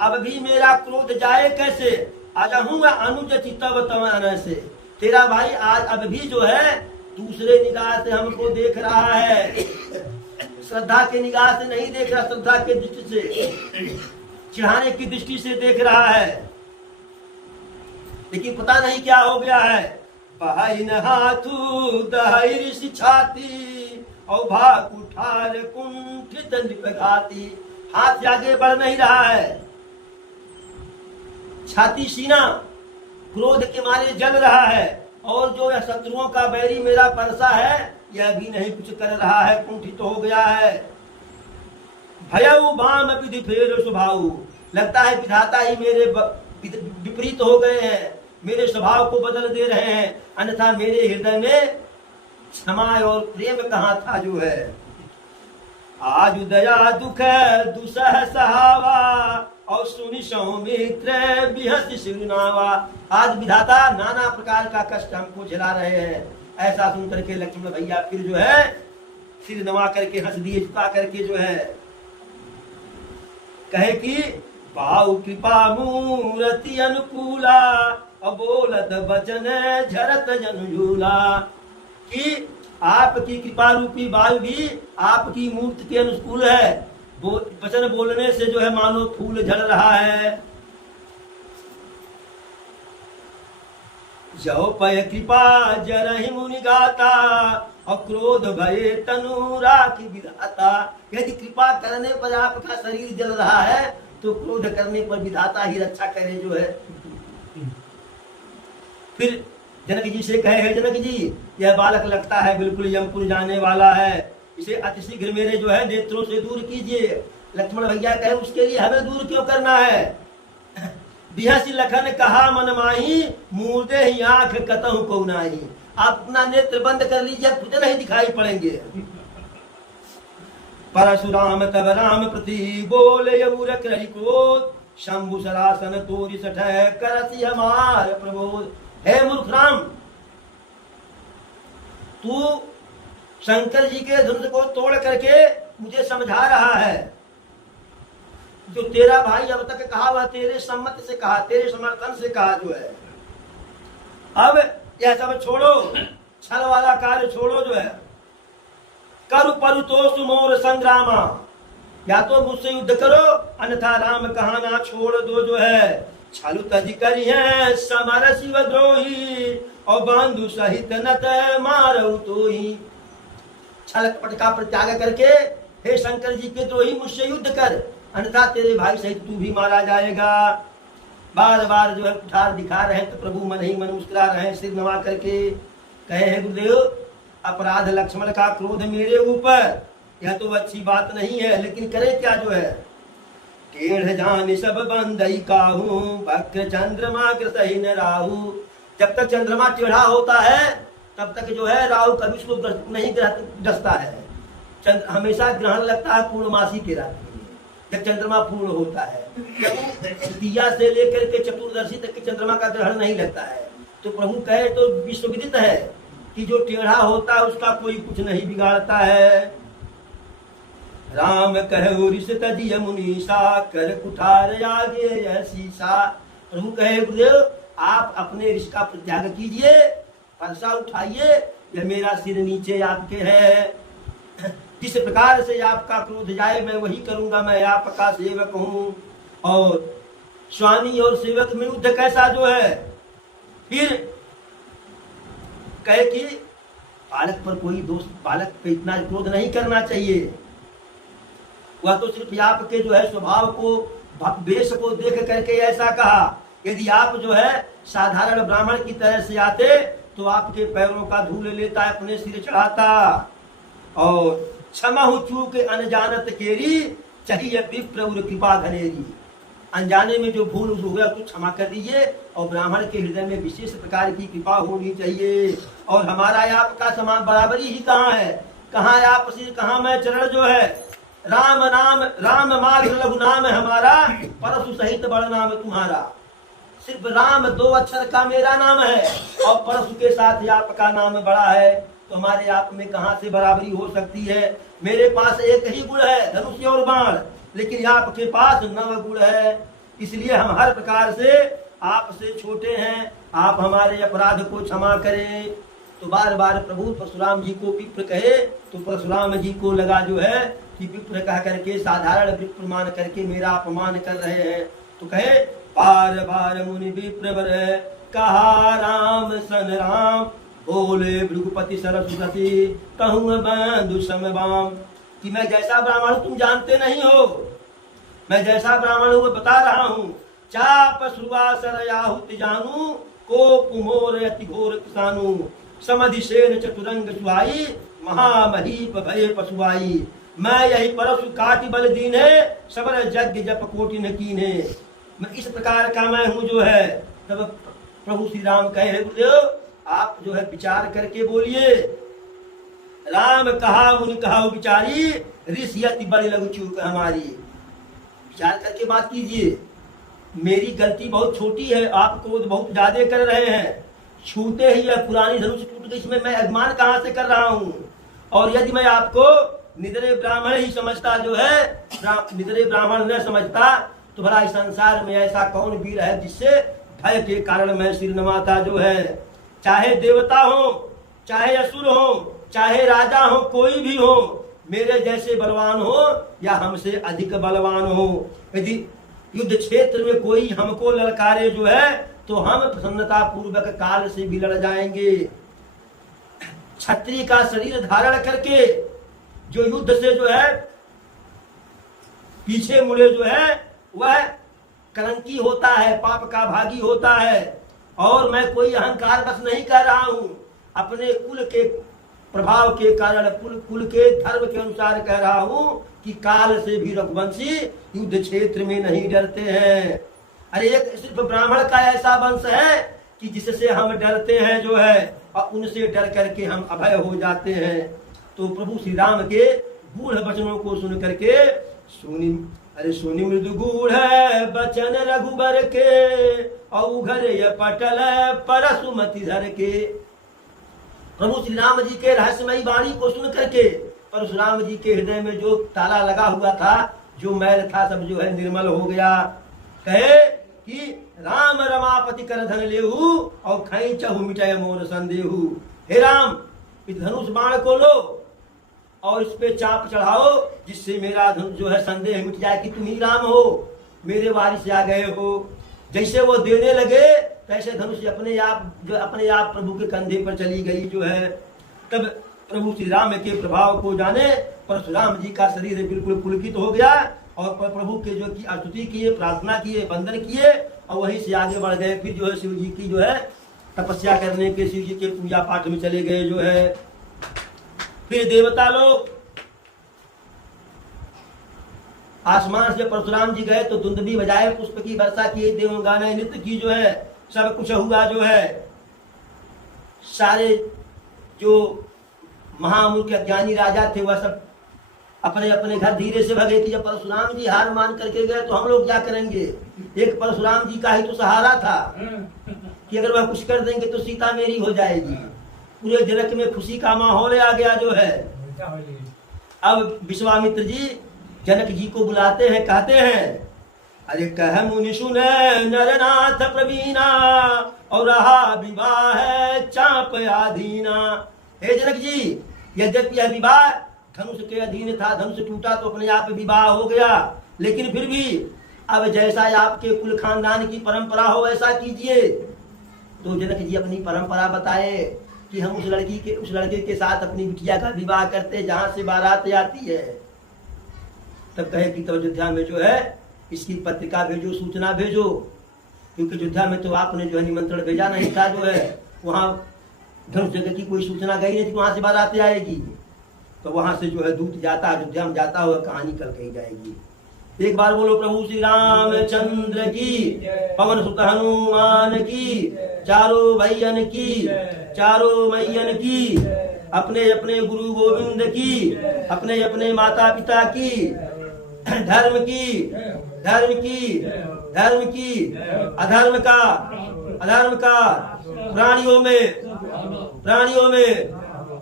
अब भी मेरा क्रोध जाए कैसे? आज हूँ अनुज चितव तम से। तेरा भाई आज अब भी जो है दूसरे निगाह से हमको देख रहा है, श्रद्धा के निगाह से नहीं देख रहा, श्रद्धा के दृष्टि से, चिढ़ाने की दृष्टि से देख रहा है। लेकिन पता नहीं क्या हो गया है। बहाइन हाथू दहाई छाती और भाग उठार कुंठित निपघाती। हाथ से आगे बढ़ नहीं रहा है, छाती सीना क्रोध के मारे जल रहा है। और जो यह शत्रुओं का बैरी मेरा परसा है यह भी नहीं कुछ कर रहा है, कुंठित हो गया है। भयउ बाम विधि फेर स्वभाव। लगता है विधाता ही मेरे विपरीत हो गए हैं, मेरे स्वभाव को बदल दे रहे हैं। अन्यथा मेरे हृदय में क्षमा और प्रेम कहाँ था। जो है आज दया दुख दुसह सहावा और सुनि सौमित्र बिहस सुनावा। आज विधाता नाना प्रकार का कष्ट हमको झेला रहे हैं। ऐसा सुन करके लक्ष्मण भैया फिर जो है सिर नवा करके हंस दिए, झुका करके जो है कहे कि पाऊ कृपा मूर्ति अनुकूला अबोलत बचन झरत जनुझूला। कि आपकी कृपा रूपी वायु भी आपकी मूर्ति के अनुकूल है। वचन बोलने से जो है मानो फूल झड़ रहा है। जो पय कृपा जरहि मुनि गाता और क्रोध भय तनु राखि विधाता। यदि कृपा करने पर आपका शरीर जल रहा है तो क्रोध करने पर विधाता ही रक्षा करे। जो है फिर जनक जी से कहे, हे जनक जी, यह बालक लगता है बिल्कुल यमपुर जाने वाला है, इसे अतिशीघ्र मेरे जो है नेत्रों से दूर कीजिए। लक्ष्मण भैया कहे, उसके लिए हमें दूर क्यों करना है? बिहसी लखन कहा मन माही मूर्दे ही आंख कतहु को नाही। आप अपना नेत्र बंद कर लीजिए, खुद नहीं दिखाई पड़ेंगे। परशुराम तब राम प्रति बोले यबूरक रही क्रोध शंभु सरासन तोरी सठ करसी हमार प्रबोध। हे मूर्ख राम, तू शंकर जी के धनुष को तोड़ करके मुझे समझा रहा है। जो तेरा भाई अब तक कहा वह तेरे सम्मत से कहा, तेरे समर्थन से कहा। जो है अब यह सब छोड़ो, छल वाला कार्य छोड़ो। जो है करु परु तो सुमोर संग्रामा, या तो मुझसे युद्ध करो अन्यथा राम कहा ना छोड़ दो। जो है छलु तज करी है समर शिव द्रोही और बंधु सहित नत मारऊ तो ही। छल कपट का परित्याग करके हे शंकर जी के द्रोही मुझसे युद्ध कर, अन्यथा तेरे भाई सहित तू भी मारा जाएगा। बार बार जो है कुठार दिखा रहे हैं तो प्रभु मन ही मन मुस्कुरा रहे हैं, सिर नवा करके कहे, हे गुरुदेव, अपराध लक्ष्मण का क्रोध मेरे ऊपर, यह तो अच्छी बात नहीं है, लेकिन करे क्या। जो है टेढ़ जान सब बंदई काहू वक्र चंद्रमा ग्रसहि न राहु। जब तक चंद्रमा टेढ़ा होता है तब तक जो है राहु कभी उसको नहीं डसता है। हमेशा ग्रहण लगता है पूर्णमासी के रात में, जब चंद्रमा पूर्ण होता है। तृतीया से लेकर के चतुर्दशी तक के चंद्रमा का ग्रहण नहीं लगता है। तो प्रभु कहे तो विश्वविदित है कि जो टेढ़ा होता है उसका कोई कुछ नहीं बिगाड़ता है। राम कहे ऋष तजिय मुनीषा कर कुठार आगे यह शीशा। प्रभु कहे, गुरुदेव, आप अपने ऋष का परित्याग कीजिए, परसा उठाइए, यह मेरा सिर नीचे आपके है। जिस प्रकार से आपका क्रोध जाए मैं वही करूंगा, मैं आपका सेवक हूँ। और स्वामी और सेवक में युद्ध कैसा। जो है फिर कहे कि बालक पर कोई दोष, बालक पे इतना क्रोध नहीं करना चाहिए। वह तो सिर्फ आपके जो है स्वभाव को, वेश को देख करके ऐसा कहा। यदि आप जो है साधारण ब्राह्मण की तरह से आते तो आपके पैरों का धूल लेता, अपने सिर चढ़ाता। और क्षमा चूक अनजानत केरी, चाहिए विप्र कृपा धनेरी। अनजाने में जो भूल हो गया तो क्षमा कर दीजिए, और ब्राह्मण के हृदय में विशेष प्रकार की कृपा होनी चाहिए। और हमारा आपका समान बराबरी ही कहाँ है, कहाँ आप सिर, कहाँ मैं चरण जो है। राम नाम राम मार्ग लघु नाम है हमारा, परशु सहित बड़ नाम तुम्हारा। सिर्फ राम 2 अक्षर का मेरा नाम है, और परशु के साथ आपका नाम बड़ा है। तो हमारे आप में कहाँ से बराबरी हो सकती है। मेरे पास एक ही गुण है, धनुष और बाण, लेकिन आपके पास 9 गुण है। इसलिए हम हर प्रकार से आपसे छोटे हैं, आप हमारे अपराध को क्षमा करें। तो बार बार प्रभु परशुराम जी को विप्र कहे, तो परशुराम जी को लगा जो है कि विप्र कह करके, साधारण विप्र मान करके मेरा अपमान कर रहे हैं। तो कहे बार बार मुनि विप्र वर कहा राम सन राम, बोले भृगुपति सरस्वती कहूँ बंधु समबाम। कि मैं जैसा ब्राह्मण तुम जानते नहीं हो, मैं जैसा ब्राह्मण हूँ बता रहा हूँ। चाप सुवासर याहुत जानू, को कुमोर अति घोर किसानू, समधिशेन चतुरंग सुहाई, महामहीप भय पशुआई। मैं यही परशु काटि बल दीने, सबर यज्ञ जप कोटि न कीने। मैं इस प्रकार का मैं हूँ जो है। तब प्रभु श्री राम कहे गुरुदेव आप जो है विचार करके बोलिए। राम कहा मुनि कहा विचारी, ऋषि अति बड़ी लघु चूक हमारी। विचार करके बात कीजिए। मेरी गलती बहुत छोटी है, आप क्रोध बहुत ज्यादा कर रहे हैं। छूटे ही यह पुरानी धनुष टूट गई, इसमें मैं अभिमान कहाँ से कर रहा हूँ। और यदि मैं आपको निद्रे ब्राह्मण ही समझता जो है, निद्रे ब्राह्मण न समझता, तो भला इस संसार में ऐसा कौन वीर है जिससे भय के कारण मैं सिर नवाता जो है। चाहे देवता हो, चाहे असुर हो, चाहे राजा हो, कोई भी हो, मेरे जैसे बलवान हो या हमसे अधिक बलवान हो, यदि युद्ध क्षेत्र में कोई हमको ललकारे जो है, तो हम प्रसन्नता पूर्वक काल से भी लड़ जाएंगे। क्षत्रिय का शरीर धारण करके जो युद्ध से जो है पीछे मुड़े जो है, वह कलंकी होता है, पाप का भागी होता है। और मैं कोई अहंकार बस नहीं कर रहा हूं, अपने कुल के प्रभाव के कारण, कुल के धर्म के अनुसार कह रहा हूं कि काल से भी रघुवंशी युद्ध क्षेत्र में नहीं डरते हैं। अरे एक सिर्फ ब्राह्मण का ऐसा वंश है कि जिससे हम डरते हैं जो है, और उनसे डर करके हम अभय हो जाते हैं। तो प्रभु श्री राम के गूढ़ वचनों को सुन करके सुनी मृदु गूढ़ बचन रघुबर के, और उघर ये पटल परसुमति धर के। प्रभु श्री राम जी के रहस्यमयी वाणी को सुन करके परशुराम जी के हृदय में जो ताला लगा हुआ था, जो मैल था, सब जो है निर्मल हो गया। कहे कि राम रमापति कर धन लेहू, और खैचहु मिटाय मोर संदेहू। हे राम, इस धनुष बाण को लो और इस पे चाप चढ़ाओ, जिससे मेरा धनुष जो है संदेह मिट जाए कि तुम ही राम हो, मेरे वारिस आ गए हो। जैसे वो देने लगे, तैसे धनुष अपने आप प्रभु के कंधे पर चली गई जो है। तब प्रभु श्री राम के प्रभाव को जाने परशुराम जी का शरीर बिल्कुल पुलकित हो गया, और प्रभु के जो की स्तुति किए, प्रार्थना किए, वंदन किए, और वहीं से आगे बढ़ गए। फिर जो है शिव जी की जो है तपस्या करने के, शिव जी के पूजा पाठ में चले गए जो है। फिर देवता लोग आसमान से परशुराम जी गए तो दुंदुभी बजाए, पुष्प की वर्षा की, देवगाने नृत्य की जो है, सब कुछ हुआ जो है। सारे जो महामूर्ख ज्ञानी राजा थे वह सब अपने अपने घर धीरे से भगे कि जब परशुराम जी हार मान करके गए तो हम लोग क्या करेंगे। एक परशुराम जी का ही तो सहारा था कि अगर वह कुछ कर देंगे तो सीता मेरी हो जाएगी। पूरे जनक में खुशी का माहौल आ गया जो है। अब विश्वामित्र जी जनक जी को बुलाते हैं, कहते हैं अरे कह मुनि सुने नरनाथ प्रवीणा, और रहा विवाह चाप अधीना। हे जनक जी, यद्यपि यह विवाह धनुष के अधीन था, धनुष टूटा तो अपने आप विवाह हो गया, लेकिन फिर भी अब जैसा आपके कुल खानदान की परंपरा हो वैसा कीजिए। तो जनक जी अपनी परंपरा बताए कि हम उस लड़के के साथ अपनी बिटिया का विवाह करते जहां से बारात आती है। तब कहे कि तो अयोध्या में जो है इसकी पत्रिका भेजो, सूचना भेजो, क्योंकि अयोध्या में तो आपने जो है निमंत्रण भेजा नहीं था, जो है वहां धनुष जगह की कोई सूचना गई नहीं थी वहां से बारात आएगी। तो वहां से जो है दूत जाता, अयोध्या में जाता हुआ कहानी कल कही जाएगी। एक बार बोलो प्रभु श्री रामचंद्र की, पवन सुत हनुमान की, चारों भैयन की, चारों मैयन की, अपने अपने गुरु गोविंद की, अपने अपने माता पिता की, धर्म की, धर्म की, धर्म की, अधर्म का, अधर्म का, प्राणियों में,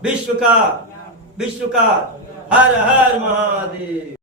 विश्व का, हर हर महादेव।